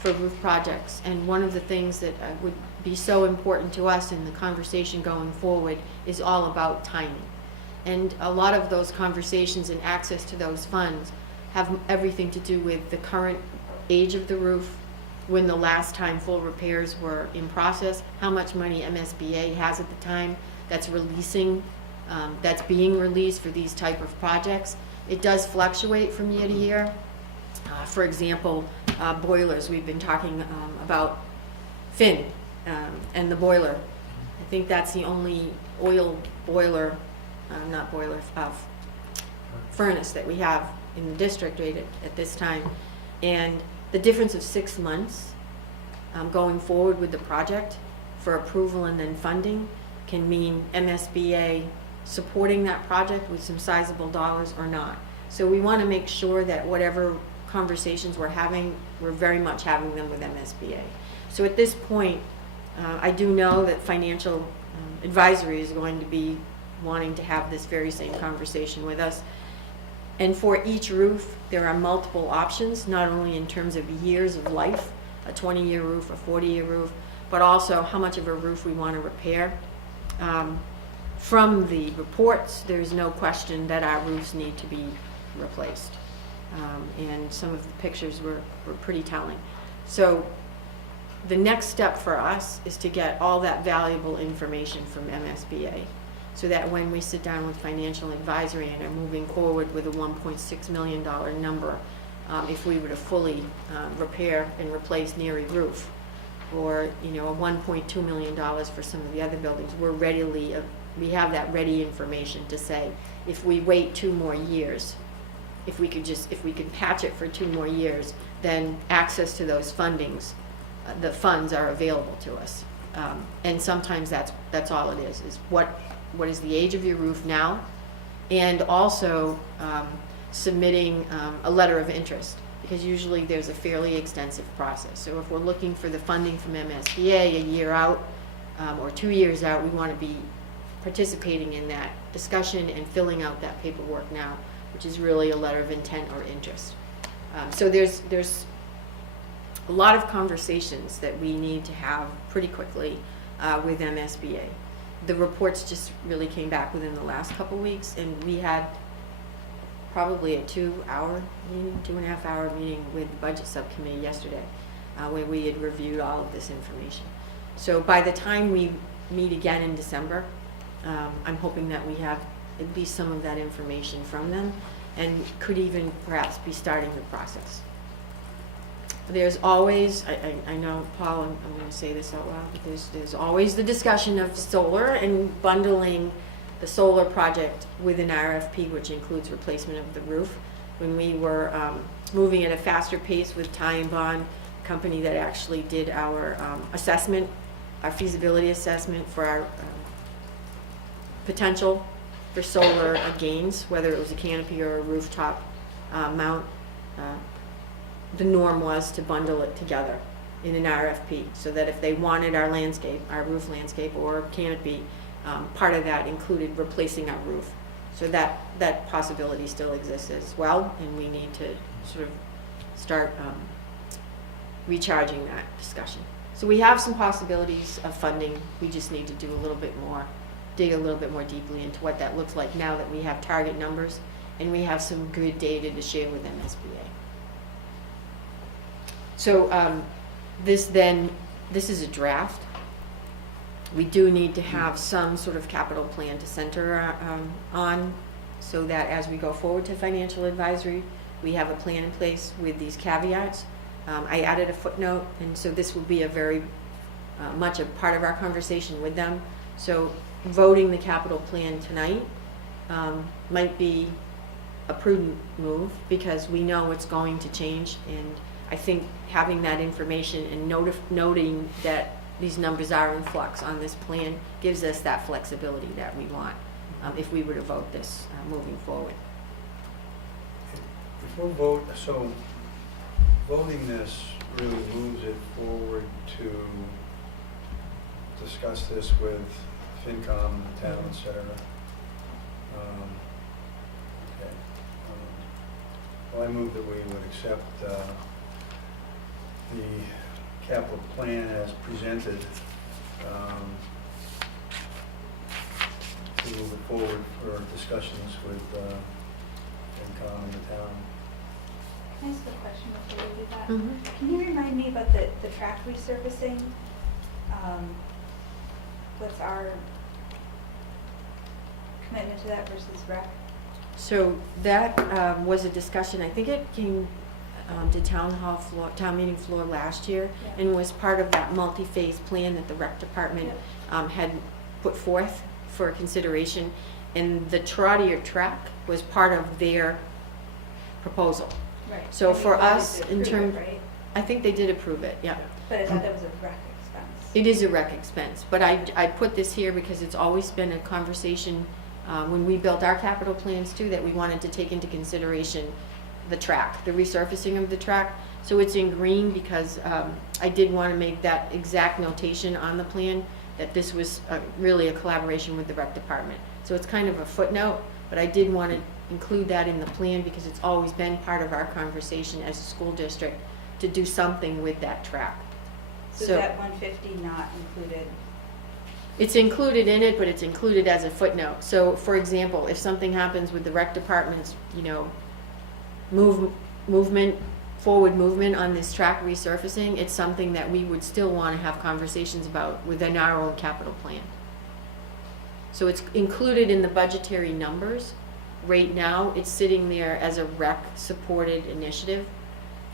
for roof projects, and one of the things that would be so important to us in the conversation going forward is all about timing. And a lot of those conversations and access to those funds have everything to do with the current age of the roof, when the last time full repairs were in process, how much money MSBA has at the time that's being released for these type of projects. It does fluctuate from year to year. For example, boilers, we've been talking about Finn and the boiler. I think that's the only oil boiler, furnace that we have in the district right at this time. And the difference of 6 months going forward with the project for approval and then funding can mean MSBA supporting that project with some sizable dollars or not. So we want to make sure that whatever conversations we're having, we're very much having them with MSBA. So at this point, I do know that financial advisory is going to be wanting to have this very same conversation with us. And for each roof, there are multiple options, not only in terms of years of life, a 20-year roof, a 40-year roof, but also how much of a roof we want to repair. From the reports, there's no question that our roofs need to be replaced. And some of the pictures were pretty telling. So the next step for us is to get all that valuable information from MSBA, so that when we sit down with financial advisory and are moving forward with a $1.6 million number, if we were to fully repair and replace Neary roof, or, you know, a $1.2 million for some of the other buildings, we have that ready information to say, if we wait 2 more years, if we could patch it for 2 more years, then access to those fundings, the funds are available to us. And sometimes that's all it is what is the age of your roof now, and also submitting a letter of interest, because usually there's a fairly extensive process. So if we're looking for the funding from MSBA a year out or 2 years out, we want to be participating in that discussion and filling out that paperwork now, which is really a letter of intent or interest. So there's a lot of conversations that we need to have pretty quickly with MSBA. The reports just really came back within the last couple weeks, and we had probably a 2-hour meeting, 2.5-hour meeting with the budget subcommittee yesterday, where we had reviewed all of this information. So by the time we meet again in December, I'm hoping that we have at least some of that information from them, and could even perhaps be starting the process. There's always, I know, Paul, I'm going to say this out loud, but there's always the discussion of solar and bundling the solar project with an RFP, which includes replacement of the roof. When we were moving at a faster pace with Ty and Bond, company that actually did our assessment, our feasibility assessment for our potential for solar gains, whether it was a canopy or a rooftop mount, the norm was to bundle it together in an RFP, so that if they wanted our landscape, our roof landscape or canopy, part of that included replacing our roof. So that possibility still exists as well, and we need to sort of start recharging that discussion. So we have some possibilities of funding. We just need to do a little bit more, dig a little bit more deeply into what that looks like now that we have target numbers and we have some good data to share with MSBA. So this is a draft. We do need to have some sort of capital plan to center on, so that as we go forward to financial advisory, we have a plan in place with these caveats. I added a footnote, and so this will be a very much a part of our conversation with them. So voting the capital plan tonight might be a prudent move, because we know it's going to change, and I think having that information and noting that these numbers are in flux on this plan gives us that flexibility that we want if we were to vote this moving forward. Before vote, so voting this really moves it forward to discuss this with FinCom, the town, et cetera. Okay. Well, I move that we would accept the capital plan as presented, to move it forward for discussions with FinCom and the town. Can I ask a question before we do that? Mm-hmm. Can you remind me about the track resurfacing? What's our commitment to that versus rec? So that was a discussion, I think it came to town meeting floor last year, Yeah. and was part of that multi-phase plan that the rec department had put forth for consideration. And the Trottier track was part of their proposal. Right. So And we for voted us, to in approve terms, it, right? I think they did approve it, yeah. But I thought that was a rec expense. It is a rec expense, but I put this here because it's always been a conversation when we built our capital plans too, that we wanted to take into consideration the track, the resurfacing of the track. So it's in green because I did want to make that exact notation on the plan that this was really a collaboration with the rec department. So it's kind of a footnote, but I did want to include that in the plan because it's always been part of our conversation as a school district to do something with that track. So is that 150 not included? It's included in it, but it's included as a footnote. So, for example, if something happens with the rec department's, forward movement on this track resurfacing, it's something that we would still want to have conversations about within our own capital plan. So it's included in the budgetary numbers. Right now, it's sitting there as a rec-supported initiative,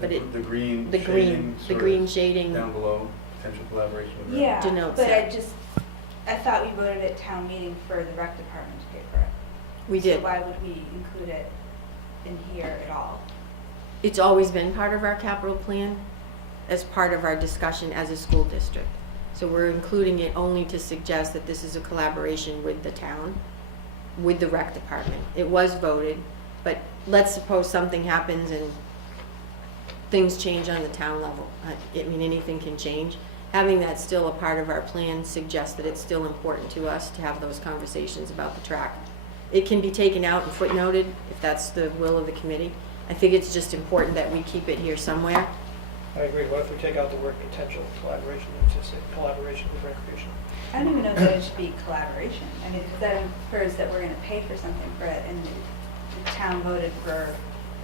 but The green the shading green sort of shading. down below, potential collaboration with them. Yeah, Denotes but that. I thought we voted at town meeting for the rec department to pay for it. We did. So why would we include it in here at all? It's always been part of our capital plan as part of our discussion as a school district. So we're including it only to suggest that this is a collaboration with the town, with the rec department. It was voted, but let's suppose something happens and things change on the town level. I mean, anything can change. Having that still a part of our plan suggests that it's still important to us to have those conversations about the track. It can be taken out and footnoted if that's the will of the committee. I think it's just important that we keep it here somewhere. I agree. What if we take out the word potential collaboration and just say collaboration with recreation? I don't even know that it should be collaboration. I mean, because that infers that we're gonna pay for something for it, and the town voted for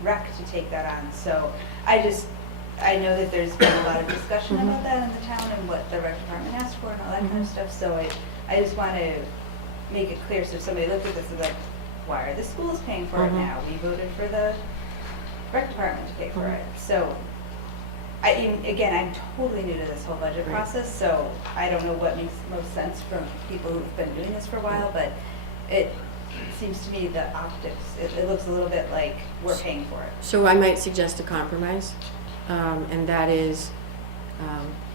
rec to take that on. So I know that there's been a lot of discussion about that in the town and what the rec department asked for and all that kind of stuff. So I just want to make it clear, so if somebody looked at this and like, why are the schools paying for it now? We voted for the rec department to pay for it. So again, I'm totally new to this whole budget process, so I don't know what makes most sense from people who've been doing this for a while, but it seems to me the optics, it looks a little bit like we're paying for it. So I might suggest a compromise, and that is,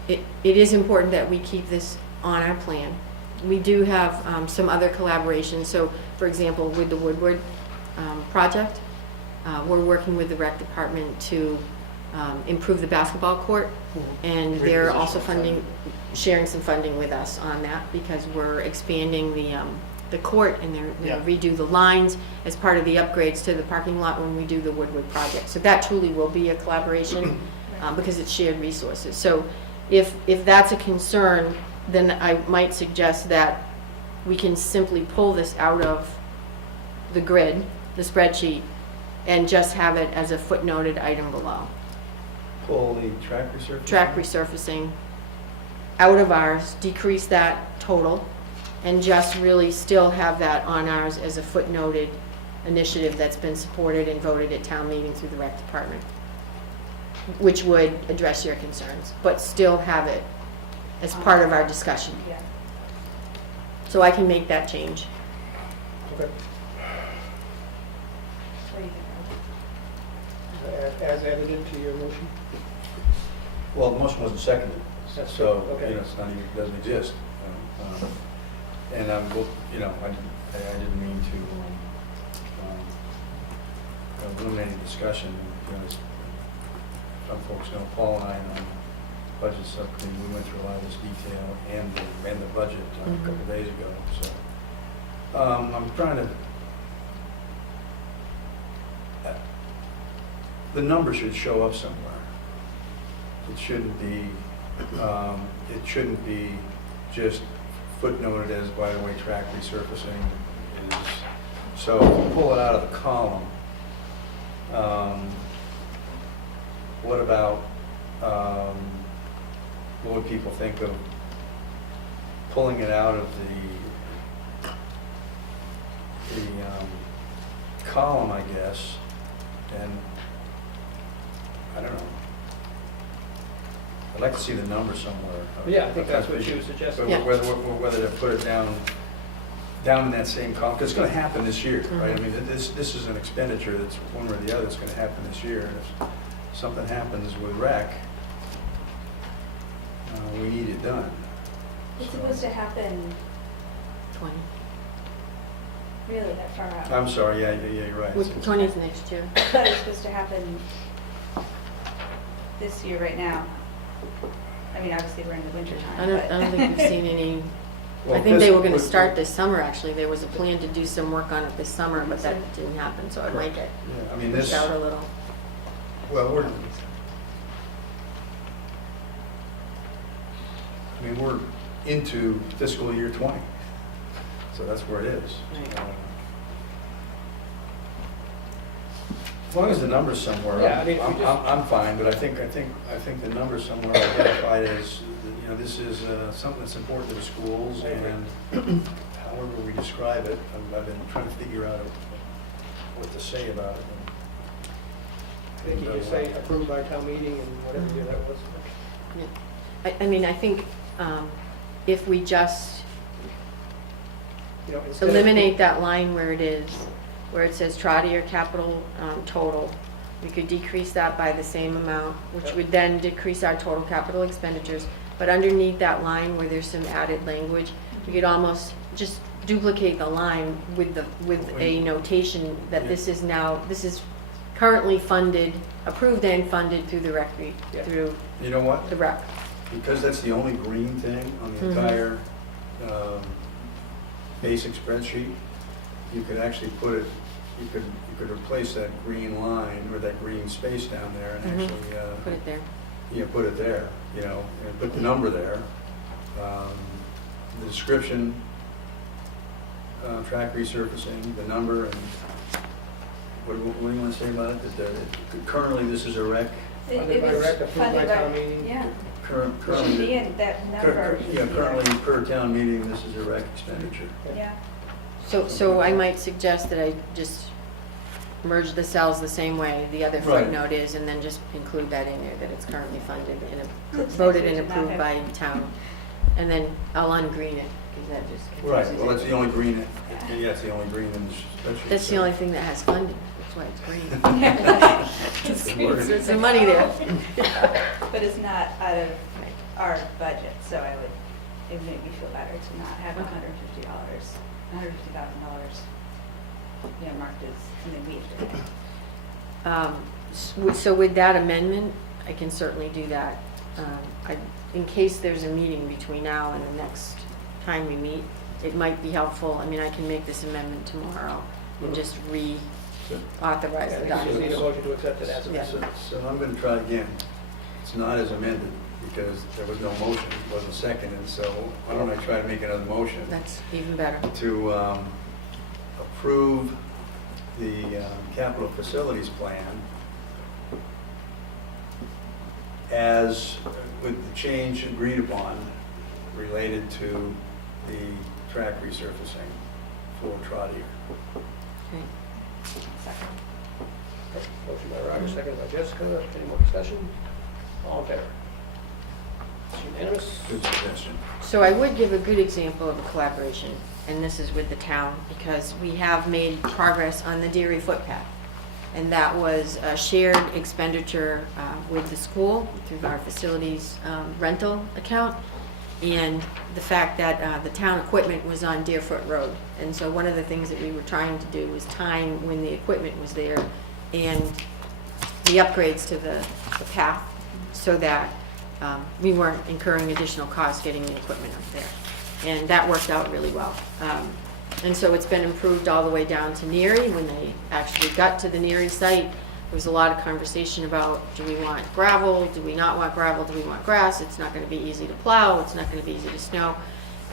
it is important that we keep this on our plan. We do have some other collaborations. So, for example, with the Woodward project, we're working with the rec department to improve the basketball court, and they're also sharing some funding with us on that because we're expanding the court, and they're going to redo the lines as part of the upgrades to the parking lot when we do the Woodward project. So that truly will be a collaboration because it's shared resources. So if that's a concern, then I might suggest that we can simply pull this out of the grid, the spreadsheet, and just have it as a footnoted item below. Pull the track resurfacing? Track resurfacing out of ours, decrease that total, and just really still have that on ours as a footnoted initiative that's been supported and voted at town meeting through the rec department, which would address your concerns, but still have it as part of our discussion. Yeah. So I can make that change. Okay. What do you think, As added into your motion? Well, the motion wasn't seconded, That's so, okay. it's not even, it doesn't exist. And I didn't mean to eliminate any discussion. Some folks know Paul and I on budget subcommittee, we went through a lot of this detail and the budget a couple of days ago. So I'm trying to. The number should show up somewhere. It shouldn't be. It shouldn't be just footnoted as, by the way, track resurfacing is. So if you pull it out of the column, what about, what would people think of pulling it out of the column, I guess, and I don't know. I'd like to see the number somewhere. Yeah, I think that's what you suggested. Yeah. Whether to put it down in that same column, because it's going to happen this year, right? I mean, this is an expenditure that's one way or the other. It's going to happen this year. And if something happens with rec, we need it done. It's supposed to happen 20. really that far out. I'm sorry, yeah, you're right. 20 is next year. I thought it was supposed to happen this year right now. I mean, obviously we're in the winter time. I don't think we've seen any. Well, I think they were going to this- start this summer, actually. There was a plan to do some work on it this summer, but that didn't happen, so it might get Yeah, I mean, pushed this, out a little. well, we're into fiscal year 20, so that's where it is. Right. As long as the number's somewhere, Yeah, I mean, if we just- I'm fine, but I think the number's somewhere identified as, this is something that's important to the schools, and however we describe it, I've been trying to figure out what to say about it. I think you just say approved by town meeting and whatever year that was. Yeah. I mean, I think if we just You know, instead of- eliminate that line where it is, where it says Trottier capital total, we could decrease that by the same amount, which Yep. would then decrease our total capital expenditures. But underneath that line where there's some added language, we could almost just duplicate the line with a notation that this is currently funded, approved and funded through the Yeah. through You know what? the rec. Because that's the only green thing on the Mhm. entire basic spreadsheet, you could actually put it, you could replace that green line or that green space down there and Mhm. actually, Put it there. put it there, and put the number there. The description, track resurfacing, the number, and what do you want to say about it? That currently this is a rec, Funded by rec, approved by funded town meeting. Yeah, currently. should be in that number. Yeah, currently per town meeting, this is a rec expenditure. Yeah, So I might suggest that I just merge the cells the same way the other Right. footnote is, and then just include that in there, that it's currently funded and Looks voted nicer and to not approved by have- town. And then I'll ungreen it, because that just Right, confuses well, that's it. the only green, yeah, it's the only green in the spreadsheet. That's the so- only thing that has funding, that's why it's green. Word. There's some money there. but it's not out of our budget, so it would make me feel better to not have $150,000 marked as something we have to pay. So with that amendment, I can certainly do that. In case there's a meeting between now and the next time we meet, it might be helpful, I mean, I can make this amendment tomorrow and just authorize Yeah, the I think you just need a document. motion to accept it as Yeah. amended. So I'm going to try again. It's not as amended because there was no motion, it wasn't seconded, so why don't I try to make another motion That's even better. to approve the capital facilities plan as with the change agreed upon related to the track resurfacing for Trottier. Okay. Second. Motion by Roger, seconded by Jessica. Any more discussion? All in favor? It's unanimous. Good suggestion. So I would give a good example of a collaboration, and this is with the town, because we have made progress on the Deary footpath. And that was a shared expenditure with the school through our facilities rental account. And the fact that the town equipment was on Deerfoot Road. And so one of the things that we were trying to do was time when the equipment was there and the upgrades to the path, so that we weren't incurring additional costs getting the equipment up there. And that worked out really well. And so it's been improved all the way down to Neary. When they actually got to the Neary site, there was a lot of conversation about, do we want gravel, do we not want gravel, do we want grass? It's not going to be easy to plow, it's not going to be easy to snow.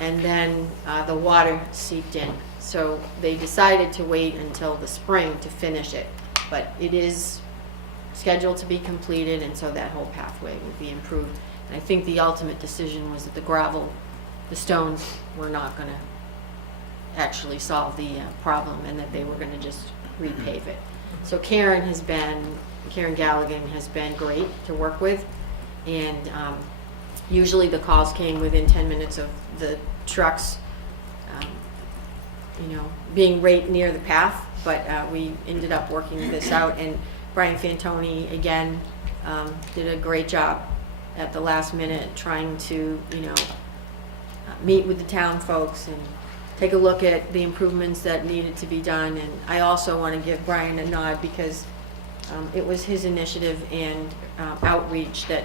And then the water seeped in. So they decided to wait until the spring to finish it. But it is scheduled to be completed, and so that whole pathway would be improved. And I think the ultimate decision was that the gravel, the stones, were not going to actually solve the problem, and that they were going to just repave it. So Karen Galligan has been great to work with, and usually the calls came within 10 minutes of the trucks, being right near the path, but we ended up working this out, and Brian Fantoni, again, did a great job at the last minute trying to, meet with the town folks and take a look at the improvements that needed to be done. And I also want to give Brian a nod, because it was his initiative and outreach that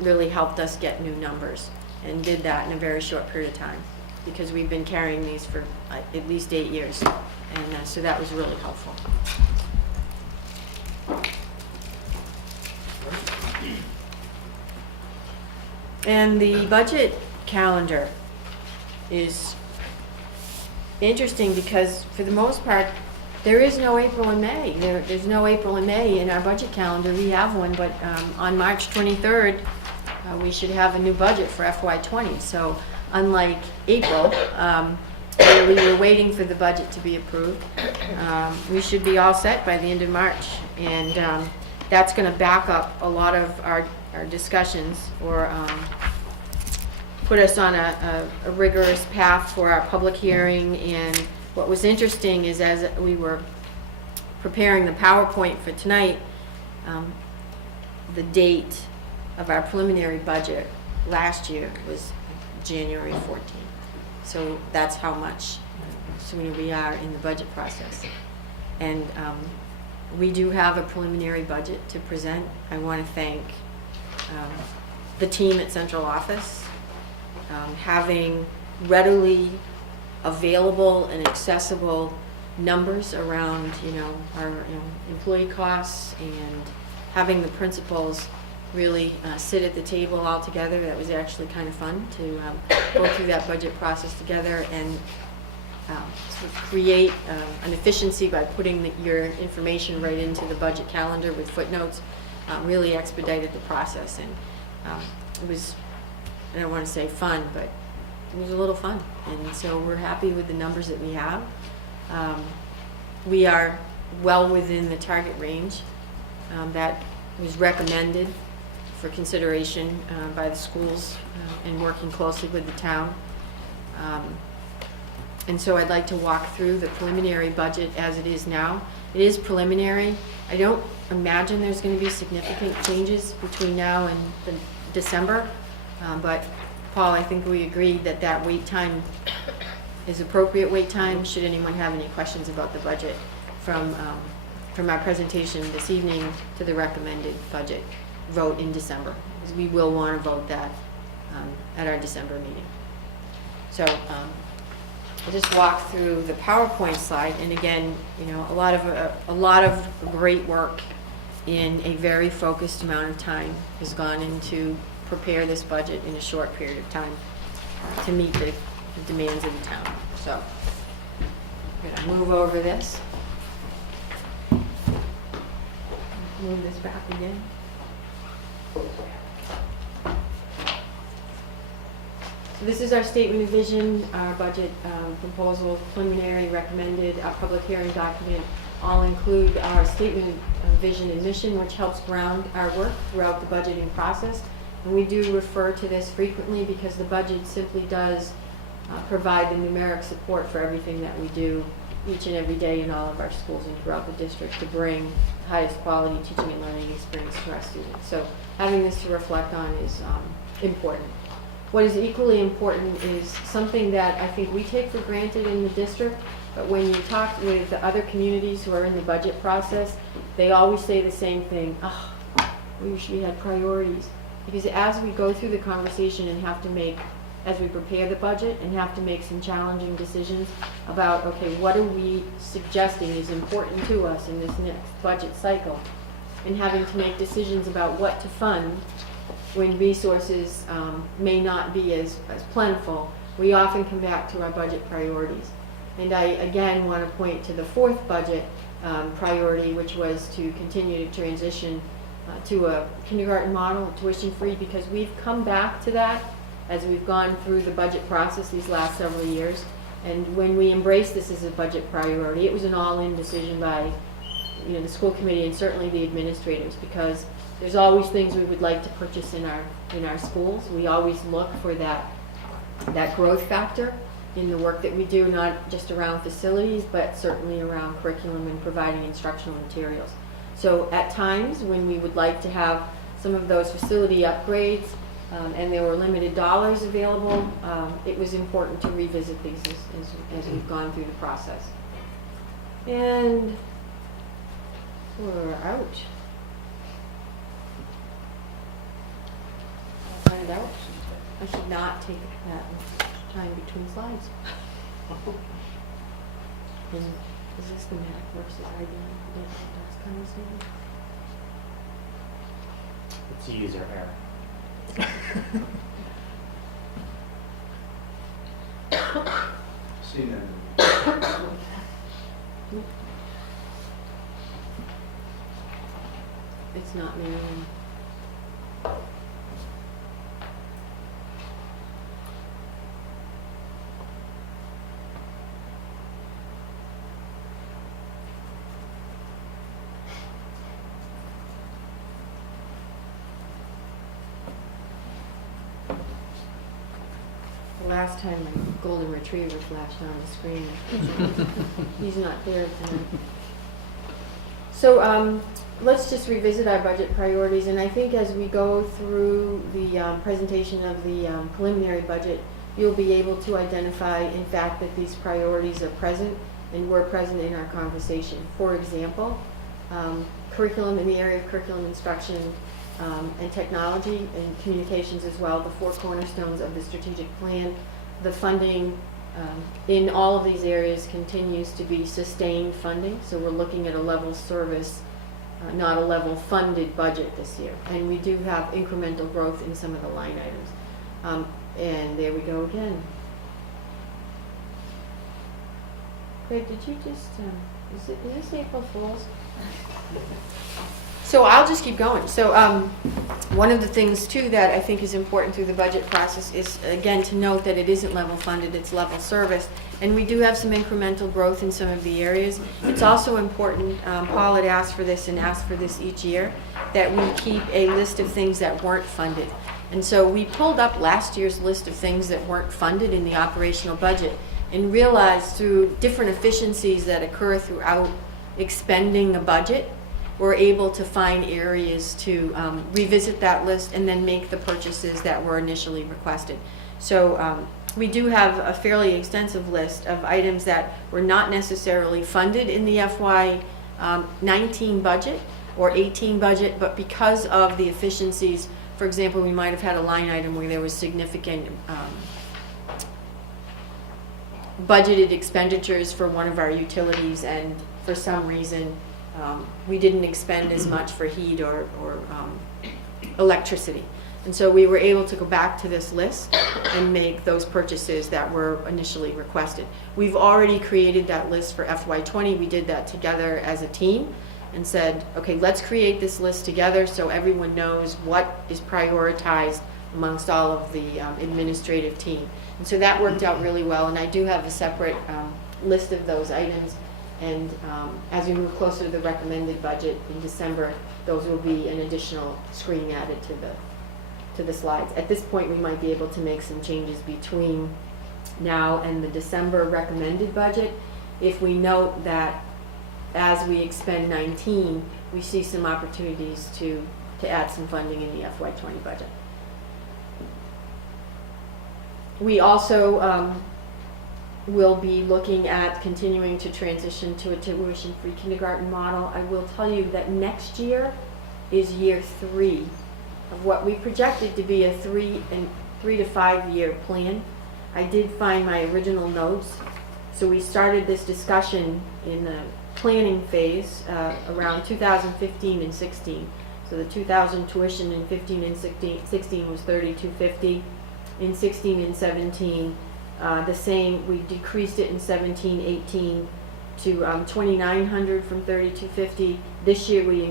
really helped us get new numbers, and did that in a very short period of time, because we've been carrying these for at least 8 years. And so that was really helpful. And the budget calendar is interesting, because for the most part, there is no April and May. There's no April and May in our budget calendar. We have one, but on March 23rd, we should have a new budget for FY20. So unlike April, where we were waiting for the budget to be approved, we should be all set by the end of March. And that's going to back up a lot of our discussions, or put us on a rigorous path for our public hearing. And what was interesting is as we were preparing the PowerPoint for tonight, the date of our preliminary budget last year was January 14th. So that's how much sooner we are in the budget process. And we do have a preliminary budget to present. I want to thank the team at central office, having readily available and accessible numbers around, our employee costs, and having the principals really sit at the table all together. That was actually kind of fun to go through that budget process together and sort of create an efficiency by putting your information right into the budget calendar with footnotes. Really expedited the process, and it was, I don't want to say fun, but it was a little fun. And so we're happy with the numbers that we have. We are well within the target range that was recommended for consideration by the schools and working closely with the town. And so I'd like to walk through the preliminary budget as it is now. It is preliminary. I don't imagine there's going to be significant changes between now and December. But Paul, I think we agreed that that wait time is appropriate wait time. Should anyone have any questions about the budget from our presentation this evening to the recommended budget vote in December, because we will want to vote that at our December meeting. So I'll just walk through the PowerPoint slide, and again, a lot of great work in a very focused amount of time has gone into prepare this budget in a short period of time to meet the demands of the town. So I'm going to move over this. Move this back again. So this is our statement of vision, our budget proposal, preliminary, recommended, our public hearing document. All include our statement of vision and mission, which helps ground our work throughout the budgeting process. And we do refer to this frequently because the budget simply does provide the numeric support for everything that we do each and every day in all of our schools and throughout the district to bring highest quality teaching and learning experience to our students. So having this to reflect on is important. What is equally important is something that I think we take for granted in the district, but when you talk with the other communities who are in the budget process, they always say the same thing. Oh, we wish we had priorities. Because as we go through the conversation and have to make, as we prepare the budget and have to make some challenging decisions about, okay, what are we suggesting is important to us in this next budget cycle, and having to make decisions about what to fund when resources may not be as plentiful, we often come back to our budget priorities. And I, again, want to point to the fourth budget priority, which was to continue to transition to a kindergarten model, tuition-free, because we've come back to that as we've gone through the budget process these last several years. And when we embraced this as a budget priority, it was an all-in decision by the school committee and certainly the administrators, because there's always things we would like to purchase in our schools. We always look for that growth factor in the work that we do, not just around facilities, but certainly around curriculum and providing instructional materials. So at times when we would like to have some of those facility upgrades and there were limited dollars available, it was important to revisit these as we've gone through the process. And we're out. I'll cut it out. I should not take that time between slides. And is this the Mac versus IBM? That's kind of thing. It's user error. See that. It's not mirroring. the last time my golden retriever flashed on the screen. He's not there tonight. So let's just revisit our budget priorities, and I think as we go through the presentation of the preliminary budget, you'll be able to identify, in fact, that these priorities are present and were present in our conversation. For example, curriculum in the area of curriculum instruction and technology and communications as well, the 4 cornerstones of the strategic plan. The funding in all of these areas continues to be sustained funding, so we're looking at a level service, not a level funded budget this year. And we do have incremental growth in some of the line items. And there we go again. Greg, did you just, is this April Fool's? So I'll just keep going. So one of the things too that I think is important through the budget process is, again, to note that it isn't level funded, it's level service. And we do have some incremental growth in some of the areas. It's also important, Paul had asked for this and asked for this each year, that we keep a list of things that weren't funded. And so we pulled up last year's list of things that weren't funded in the operational budget and realized through different efficiencies that occur throughout expending a budget, we're able to find areas to revisit that list and then make the purchases that were initially requested. So we do have a fairly extensive list of items that were not necessarily funded in the FY 19 budget or 18 budget, but because of the efficiencies, for example, we might have had a line item where there was significant budgeted expenditures for one of our utilities, and for some reason we didn't expend as much for heat or electricity. And so we were able to go back to this list and make those purchases that were initially requested. We've already created that list for FY20. We did that together as a team and said, okay, let's create this list together so everyone knows what is prioritized amongst all of the administrative team. And so that worked out really well, and I do have a separate list of those items. And as we move closer to the recommended budget in December, those will be an additional screen added to the slides. At this point, we might be able to make some changes between now and the December recommended budget if we note that as we expend 19, we see some opportunities to add some funding in the FY20 budget. We also will be looking at continuing to transition to a tuition-free kindergarten model. I will tell you that next year is year 3 of what we projected to be a 3 to 5 year plan. I did find my original notes. So we started this discussion in the planning phase around 2015 and 16. So the 2000 tuition in 15 and 16 was $3,250. In 16 and 17, the same, we decreased it in 17, 18 to $2,900 from $3,250. This year we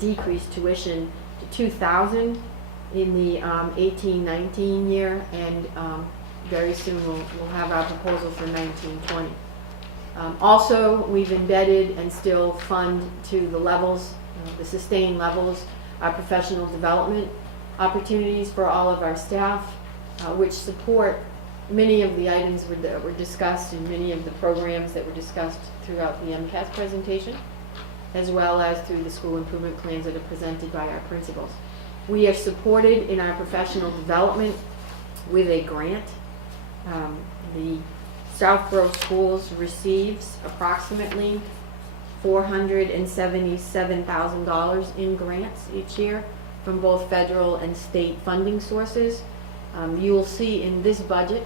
decreased tuition to $2,000 in the 18, 19 year, and very soon we'll have our proposal for 19, 20. Also, we've embedded and still fund to the levels, the sustained levels, our professional development opportunities for all of our staff, which support many of the items that were discussed and many of the programs that were discussed throughout the MCATs presentation, as well as through the school improvement plans that are presented by our principals. We are supported in our professional development with a grant. The Southborough Schools receives approximately $477,000 in grants each year from both federal and state funding sources. You will see in this budget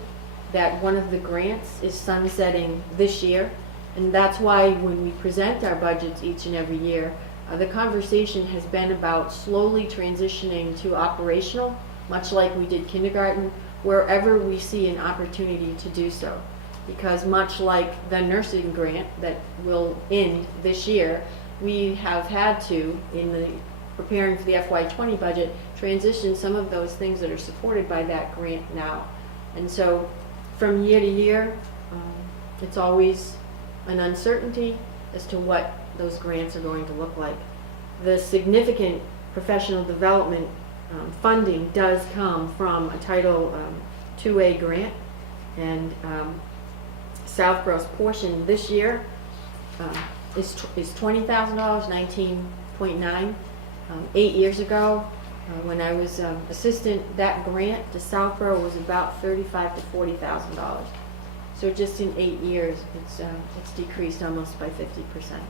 that one of the grants is sunsetting this year, and that's why when we present our budgets each and every year, the conversation has been about slowly transitioning to operational, much like we did kindergarten, wherever we see an opportunity to do so. Because much like the nursing grant that will end this year, we have had to, in the preparing for the FY20 budget, transition some of those things that are supported by that grant now. And so from year to year, it's always an uncertainty as to what those grants are going to look like. The significant professional development funding does come from a Title 2A grant And Southborough's portion this year is $20,000, 19.9. 8 years ago, when I was assistant, that grant to Southborough was about $35,000 to $40,000. So just in 8 years, it's decreased almost by 50%.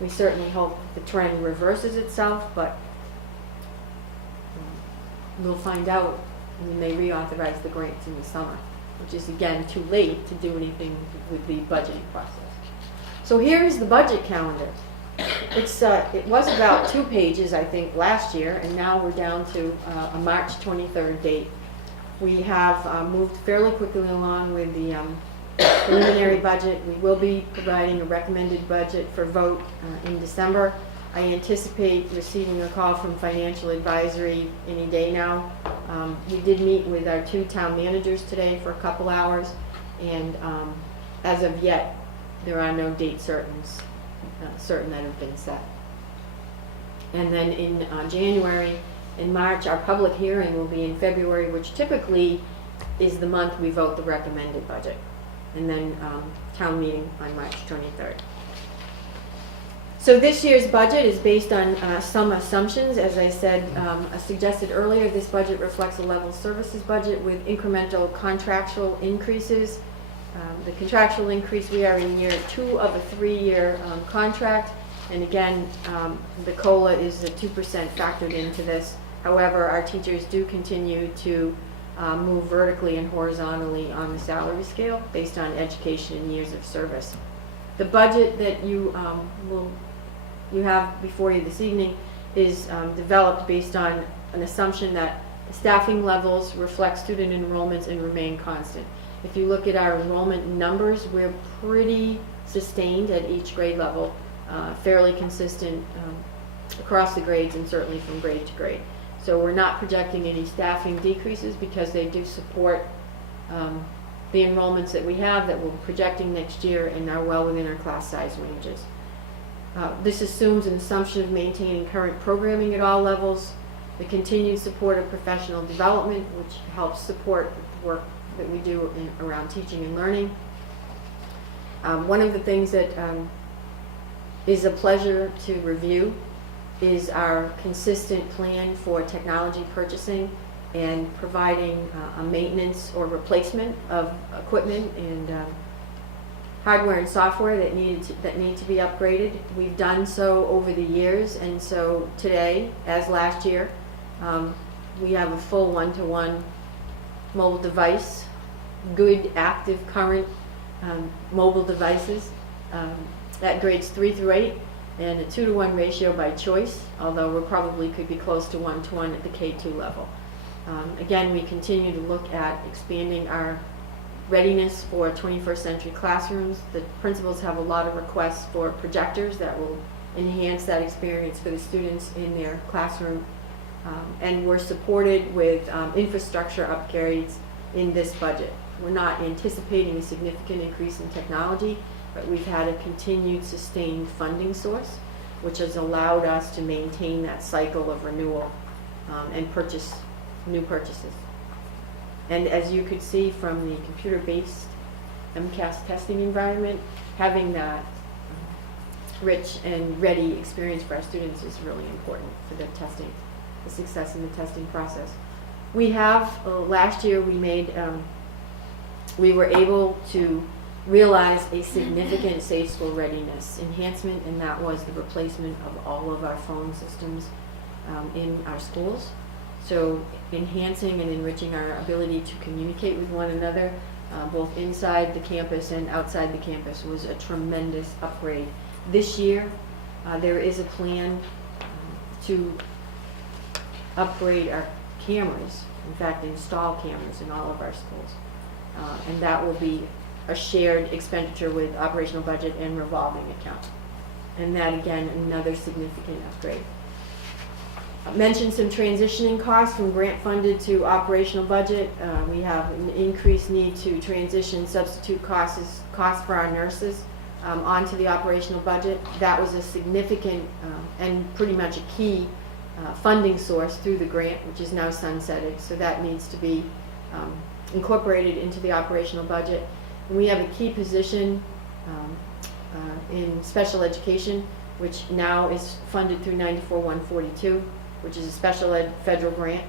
We certainly hope the trend reverses itself, but we'll find out when they reauthorize the grants in the summer, which is again too late to do anything with the budgeting process. So here is the budget calendar. It was about 2 pages, I think, last year, and now we're down to a March 23rd date. We have moved fairly quickly along with the preliminary budget. We will be providing a recommended budget for vote in December. I anticipate receiving a call from Financial Advisory any day now. We did meet with our 2 town managers today for a couple hours, and as of yet, there are no date certain that have been set. And then in January and March, our public hearing will be in February, which typically is the month we vote the recommended budget. And then town meeting on March 23rd. So this year's budget is based on some assumptions. As I said, I suggested earlier, this budget reflects a level services budget with incremental contractual increases. The contractual increase, we are in year 2 of a 3-year contract, and again, the COLA is the 2% factored into this. However, our teachers do continue to move vertically and horizontally on the salary scale based on education and years of service. The budget that you have before you this evening is developed based on an assumption that staffing levels reflect student enrollments and remain constant. If you look at our enrollment numbers, we're pretty sustained at each grade level, fairly consistent across the grades and certainly from grade to grade. So we're not projecting any staffing decreases because they do support the enrollments that we have that we're projecting next year and are well within our class size ranges. This assumes an assumption of maintaining current programming at all levels, the continued support of professional development, which helps support the work that we do around teaching and learning. One of the things that is a pleasure to review is our consistent plan for technology purchasing and providing a maintenance or replacement of equipment and hardware and software that need to be upgraded. We've done so over the years, and so today, as last year, we have a full one-to-one mobile device, good, active, current mobile devices at grades 3 through 8, and a 2-to-1 ratio by choice, although we probably could be close to 1-to-1 at the K2 level. Again, we continue to look at expanding our readiness for 21st century classrooms. The principals have a lot of requests for projectors that will enhance that experience for the students in their classroom. And we're supported with infrastructure upgrades in this budget. We're not anticipating a significant increase in technology, but we've had a continued sustained funding source, which has allowed us to maintain that cycle of renewal and purchase new purchases. And as you could see from the computer-based MCATs testing environment, having that rich and ready experience for our students is really important for the testing, the success in the testing process. We have, last year we were able to realize a significant safe school readiness enhancement, and that was the replacement of all of our phone systems in our schools. So enhancing and enriching our ability to communicate with one another, both inside the campus and outside the campus, was a tremendous upgrade. This year, there is a plan to upgrade our cameras, in fact, install cameras in all of our schools. And that will be a shared expenditure with operational budget and revolving account. And that, again, another significant upgrade. I mentioned some transitioning costs from grant funded to operational budget. We have an increased need to transition substitute costs for our nurses onto the operational budget. That was a significant and pretty much a key funding source through the grant, which is now sunsetted. So that needs to be incorporated into the operational budget. And we have a key position in special education, which now is funded through 94-142, which is a special ed federal grant,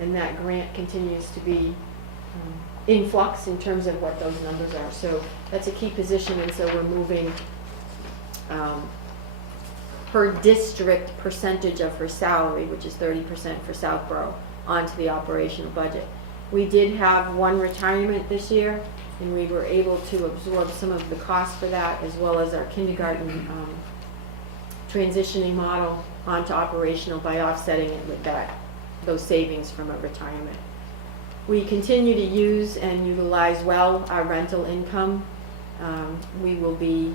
and that grant continues to be in flux in terms of what those numbers are. So that's a key position, and so we're moving her district percentage of her salary, which is 30% for Southborough, onto the operational budget. We did have one retirement this year, and we were able to absorb some of the costs for that, as well as our kindergarten transitioning model onto operational by offsetting it with those savings from a retirement. We continue to use and utilize well our rental income. We will be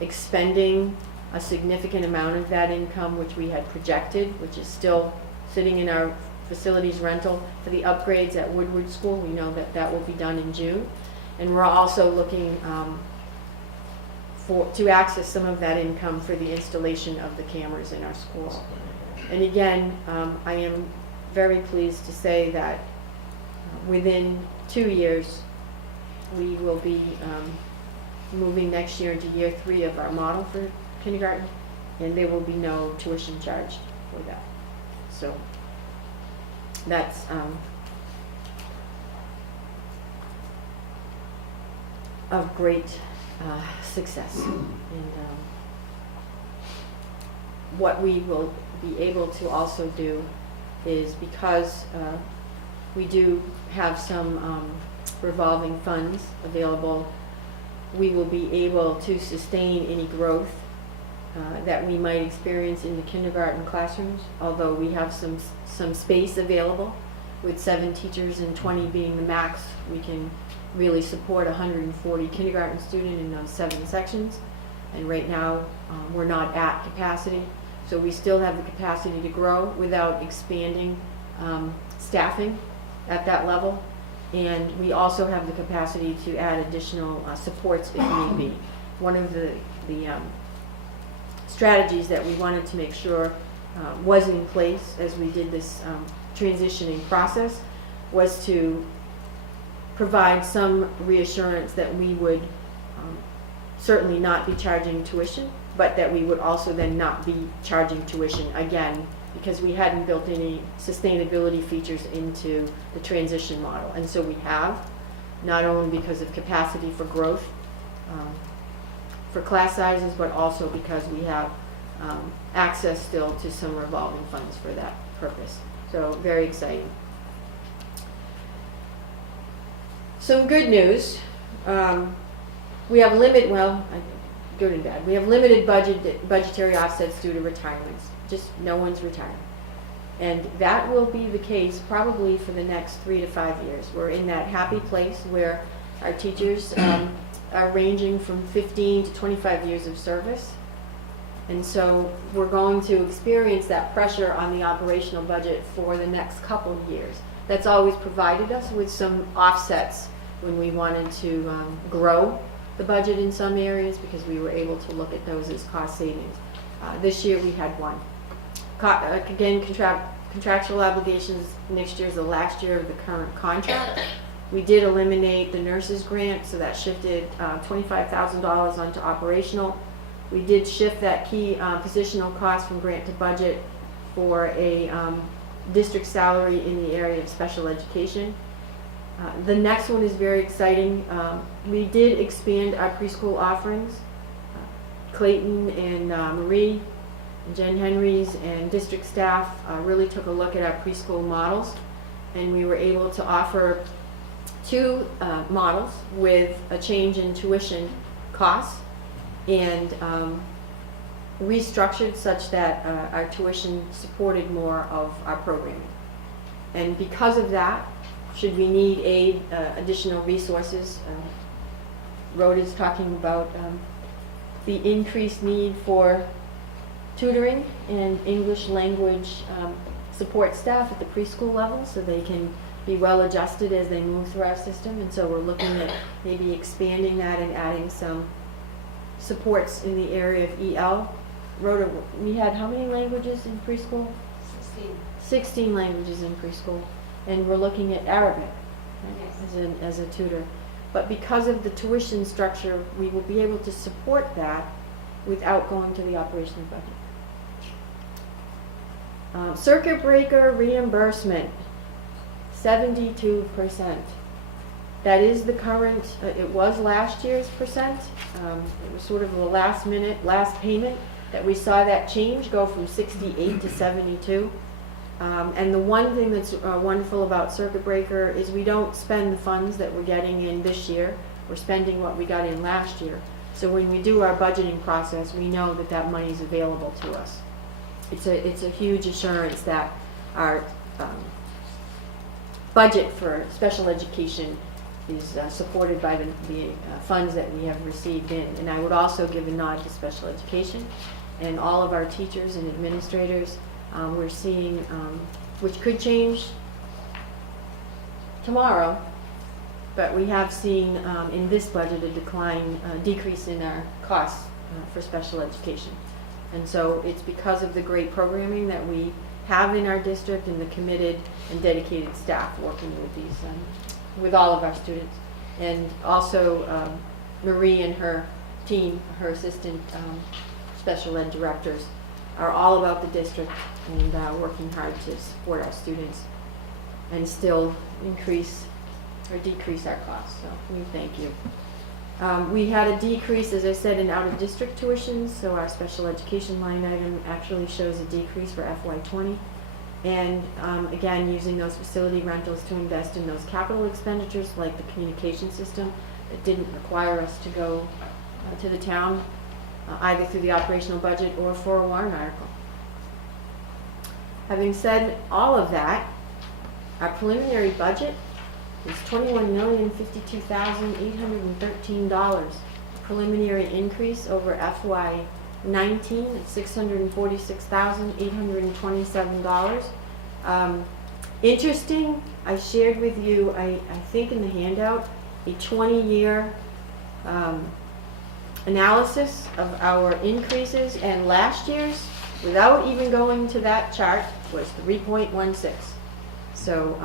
expending a significant amount of that income, which we had projected, which is still sitting in our facilities rental for the upgrades at Woodward School. We know that that will be done in June. And we're also looking to access some of that income for the installation of the cameras in our schools. And again, I am very pleased to say that within 2 years, we will be moving next year into year 3 of our model for kindergarten, and there will be no tuition charged for that. So that's of great success. And what we will be able to also do is, because we do have some revolving funds available, we will be able to sustain any growth that we might experience in the kindergarten classrooms, although we have some space available. With 7 teachers and 20 being the max, we can really support 140 kindergarten students in those 7 sections. And right now, we're not at capacity, so we still have the capacity to grow without expanding staffing at that level. And we also have the capacity to add additional supports if need be. One of the strategies that we wanted to make sure was in place as we did this transitioning process was to provide some reassurance that we would certainly not be charging tuition, but that we would also then not be charging tuition again, because we hadn't built any sustainability features into the transition model. And so we have, not only because of capacity for growth for class sizes, but also because we have access still to some revolving funds for that purpose. So very exciting. Some good news. We have good and bad. We have limited budgetary offsets due to retirements. Just no one's retiring. And that will be the case probably for the next 3 to 5 years. We're in that happy place where our teachers are ranging from 15 to 25 years of service. And so we're going to experience that pressure on the operational budget for the next couple of years. That's always provided us with some offsets when we wanted to grow the budget in some areas, because we were able to look at those as cost savings. This year we had one. Again, contractual obligations, next year is the last year of the current contract. We did eliminate the nurses grant, so that shifted $25,000 onto operational. We did shift that key positional cost from grant to budget for a district salary in the area of special education. The next one is very exciting. We did expand our preschool offerings. Clayton and Marie and Jen Henrys and district staff really took a look at our preschool models, and we were able to offer 2 models with a change in tuition costs, and restructured such that our tuition supported more of our programming. And because of that, should we need aid, additional resources, Rhoda's talking about the increased need for tutoring and English language support staff at the preschool level, so they can be well adjusted as they move through our system. And so we're looking at maybe expanding that and adding some supports in the area of EL. Rhoda, we had how many languages in preschool? 16 languages in preschool. And we're looking at Arabic as a tutor. But because of the tuition structure, we will be able to support that without going to the operational budget. Circuit breaker reimbursement, 72%. That is the current, it was last year's percent. It was sort of the last payment that we saw that change go from 68 to 72. And the one thing that's wonderful about circuit breaker is we don't spend the funds that we're getting in this year. We're spending what we got in last year. So when we do our budgeting process, we know that that money is available to us. It's a huge assurance that our budget for special education is supported by the funds that we have received in. And I would also give a nod to special education and all of our teachers and administrators. We're seeing, which could change tomorrow, but we have seen in this budget a decrease in our costs for special education. And so it's because of the great programming that we have in our district and the committed and dedicated staff working with these, with all of our students. And also Marie and her team, her assistant special ed directors, are all about the district and working hard to support our students and still increase or decrease our costs. So we thank you. We had a decrease, as I said, in out-of-district tuitions, so our special education line item actually shows a decrease for FY20. And again, using those facility rentals to invest in those capital expenditures like the communication system that didn't require us to go to the town either through the operational budget or for a warrant article. Having said all of that, our preliminary budget is $21,052,813. Preliminary increase over FY19 at $646,827. Interesting, I shared with you, I think in the handout, a 20-year analysis of our increases, and last year's, without even going to that chart, was 3.16. So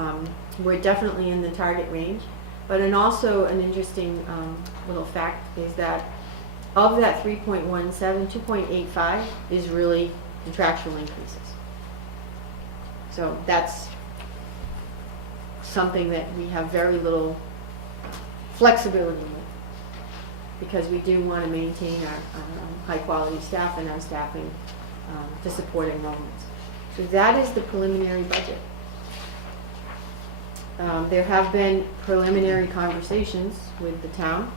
we're definitely in the target range. But also an interesting little fact is that of that 3.17, 2.85 is really contractual increases. So that's something that we have very little flexibility with, because we do want to maintain our high quality staff and our staffing to support enrollments. So that is the preliminary budget. There have been preliminary conversations with the town.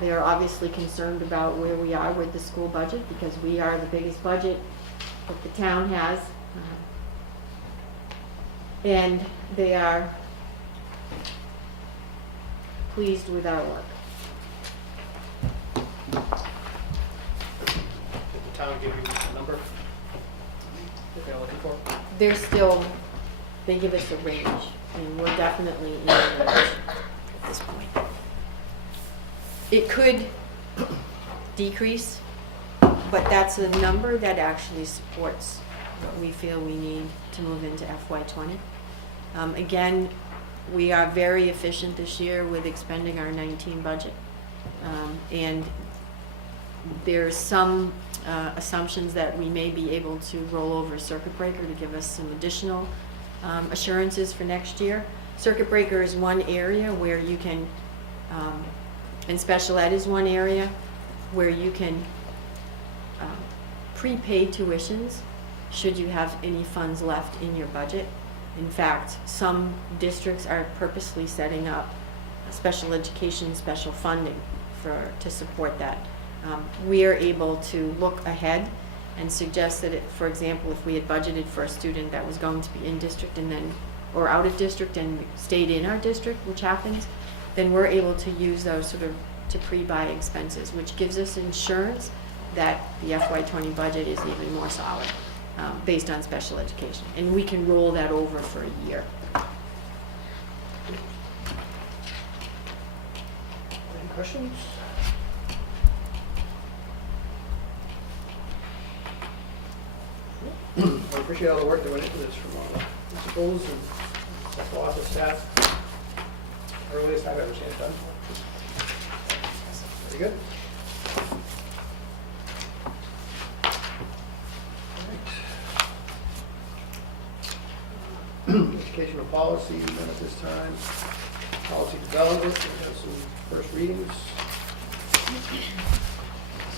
They are obviously concerned about where we are with the school budget, because we are the biggest budget that the town has. And they are pleased with our work. Did the town give you a number that they're looking for? They're still, they give us a range, and we're definitely in the range at this point. It could decrease, but that's a number that actually supports what we feel we need to move into FY20. Again, we are very efficient this year with expending our 19 budget. And there's some assumptions that we may be able to roll over circuit breaker to give us some additional assurances for next year. Circuit breaker is one area where you can, and special ed is one area where you can prepay tuitions should you have any funds left in your budget. In fact, some districts are purposely setting up special education, special funding to support that. We are able to look ahead and suggest that, for example, if we had budgeted for a student that was going to be in district and then, or out of district and stayed in our district, which happens, then we're able to use those sort of to pre-buy expenses, which gives us insurance that the FY20 budget is even more solid based on special education. And we can roll that over for a year. Any questions? I appreciate all the work that went into this from all the principals and the office staff. earliest I've ever seen it done. Very good. All right. Educational policy, none at this time. Policy development, we have some first readings.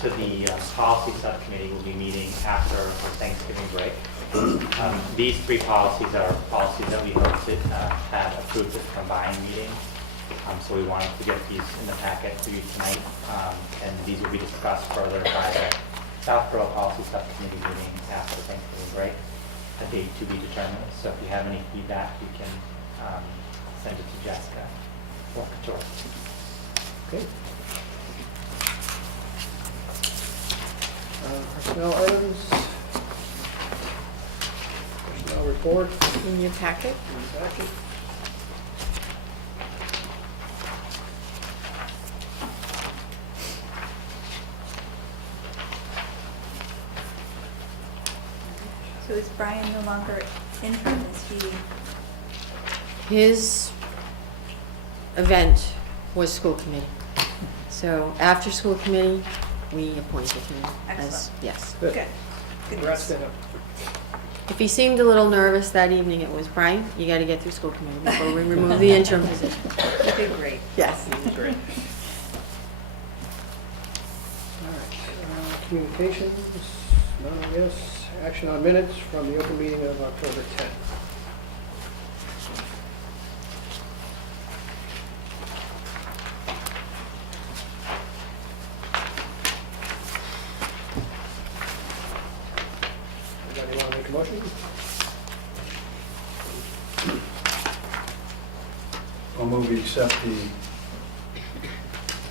So the policy subcommittee will be meeting after our Thanksgiving break. These three policies are policies that we hope to have approved at the combined meeting. So we wanted to get these in the packet for you tonight. And these will be discussed further by the Southborough Policy Subcommittee meeting after the Thanksgiving break, a date to be determined. So if you have any feedback, you can send it to Jessica or Trottier. Okay. Personnel items. Personnel report. In your packet? Exactly. So is Brian no longer interim? Is he? His event was school committee. So after school committee, we appointed him as, Excellent. yes. Good. Good. Good Congrats news. to him. If he seemed a little nervous that evening, it was, Brian, you gotta get through school committee before we remove the interim position. You did great. Yes. That's great. All right, communications, none, yes. Action on minutes from the open meeting of October 10th. Anybody want to make a motion? I'll move we accept the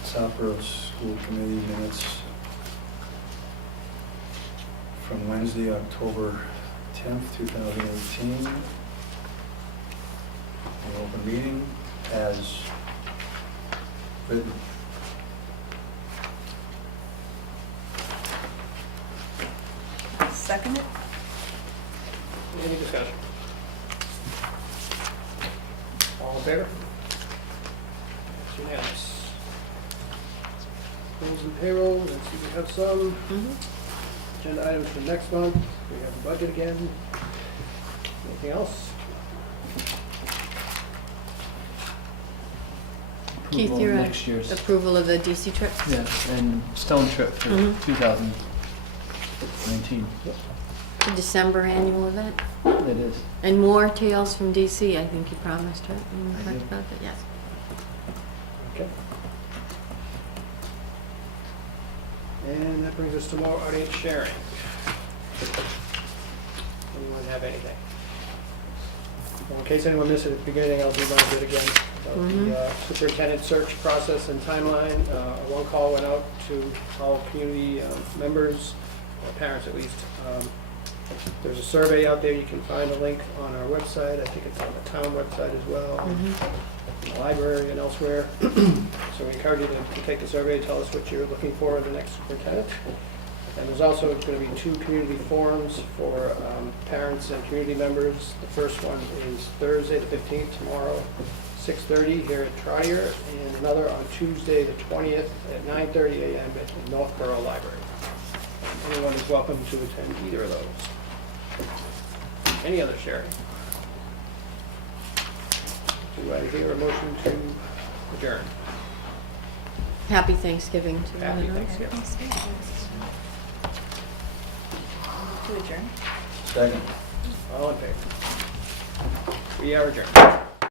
Southborough School Committee minutes from Wednesday, October 10th, 2018. An open meeting as written. Second it? Any discussion? All in favor? It's unanimous. Bills and payroll, let's see, we have some. Mhm. Agenda items for next month, we have the budget again. Anything else? Keith, Approval of you're next year's. approval of the DC trip? Yeah, and Stone trip for Mhm. 2019. The December annual event? It is. And more Tales from DC, I think you promised, right? You I talked did. about that, yes. Okay. And that brings us to more audience sharing. Anyone have anything? Well, in case anyone missed it at the beginning, I'll remind it again about the superintendent search process and timeline. One call went out to all community members, or parents at least. There's a survey out there. You can find a link on our website. I think it's on the town website as well, in the library and elsewhere. So we encourage you to take the survey, tell us what you're looking for in the next superintendent. And there's also going to be 2 community forums for parents and community members. The first one is Thursday the 15th, tomorrow, 6:30 here at Trottier, and another on Tuesday the 20th at 9:30 a.m. at the Northborough Library. Anyone is welcome to attend either of those. Any other sharing? Do I hear a motion to adjourn? Happy Thanksgiving to Happy everyone. Thanksgiving. To adjourn? Second. All in favor? We are adjourned.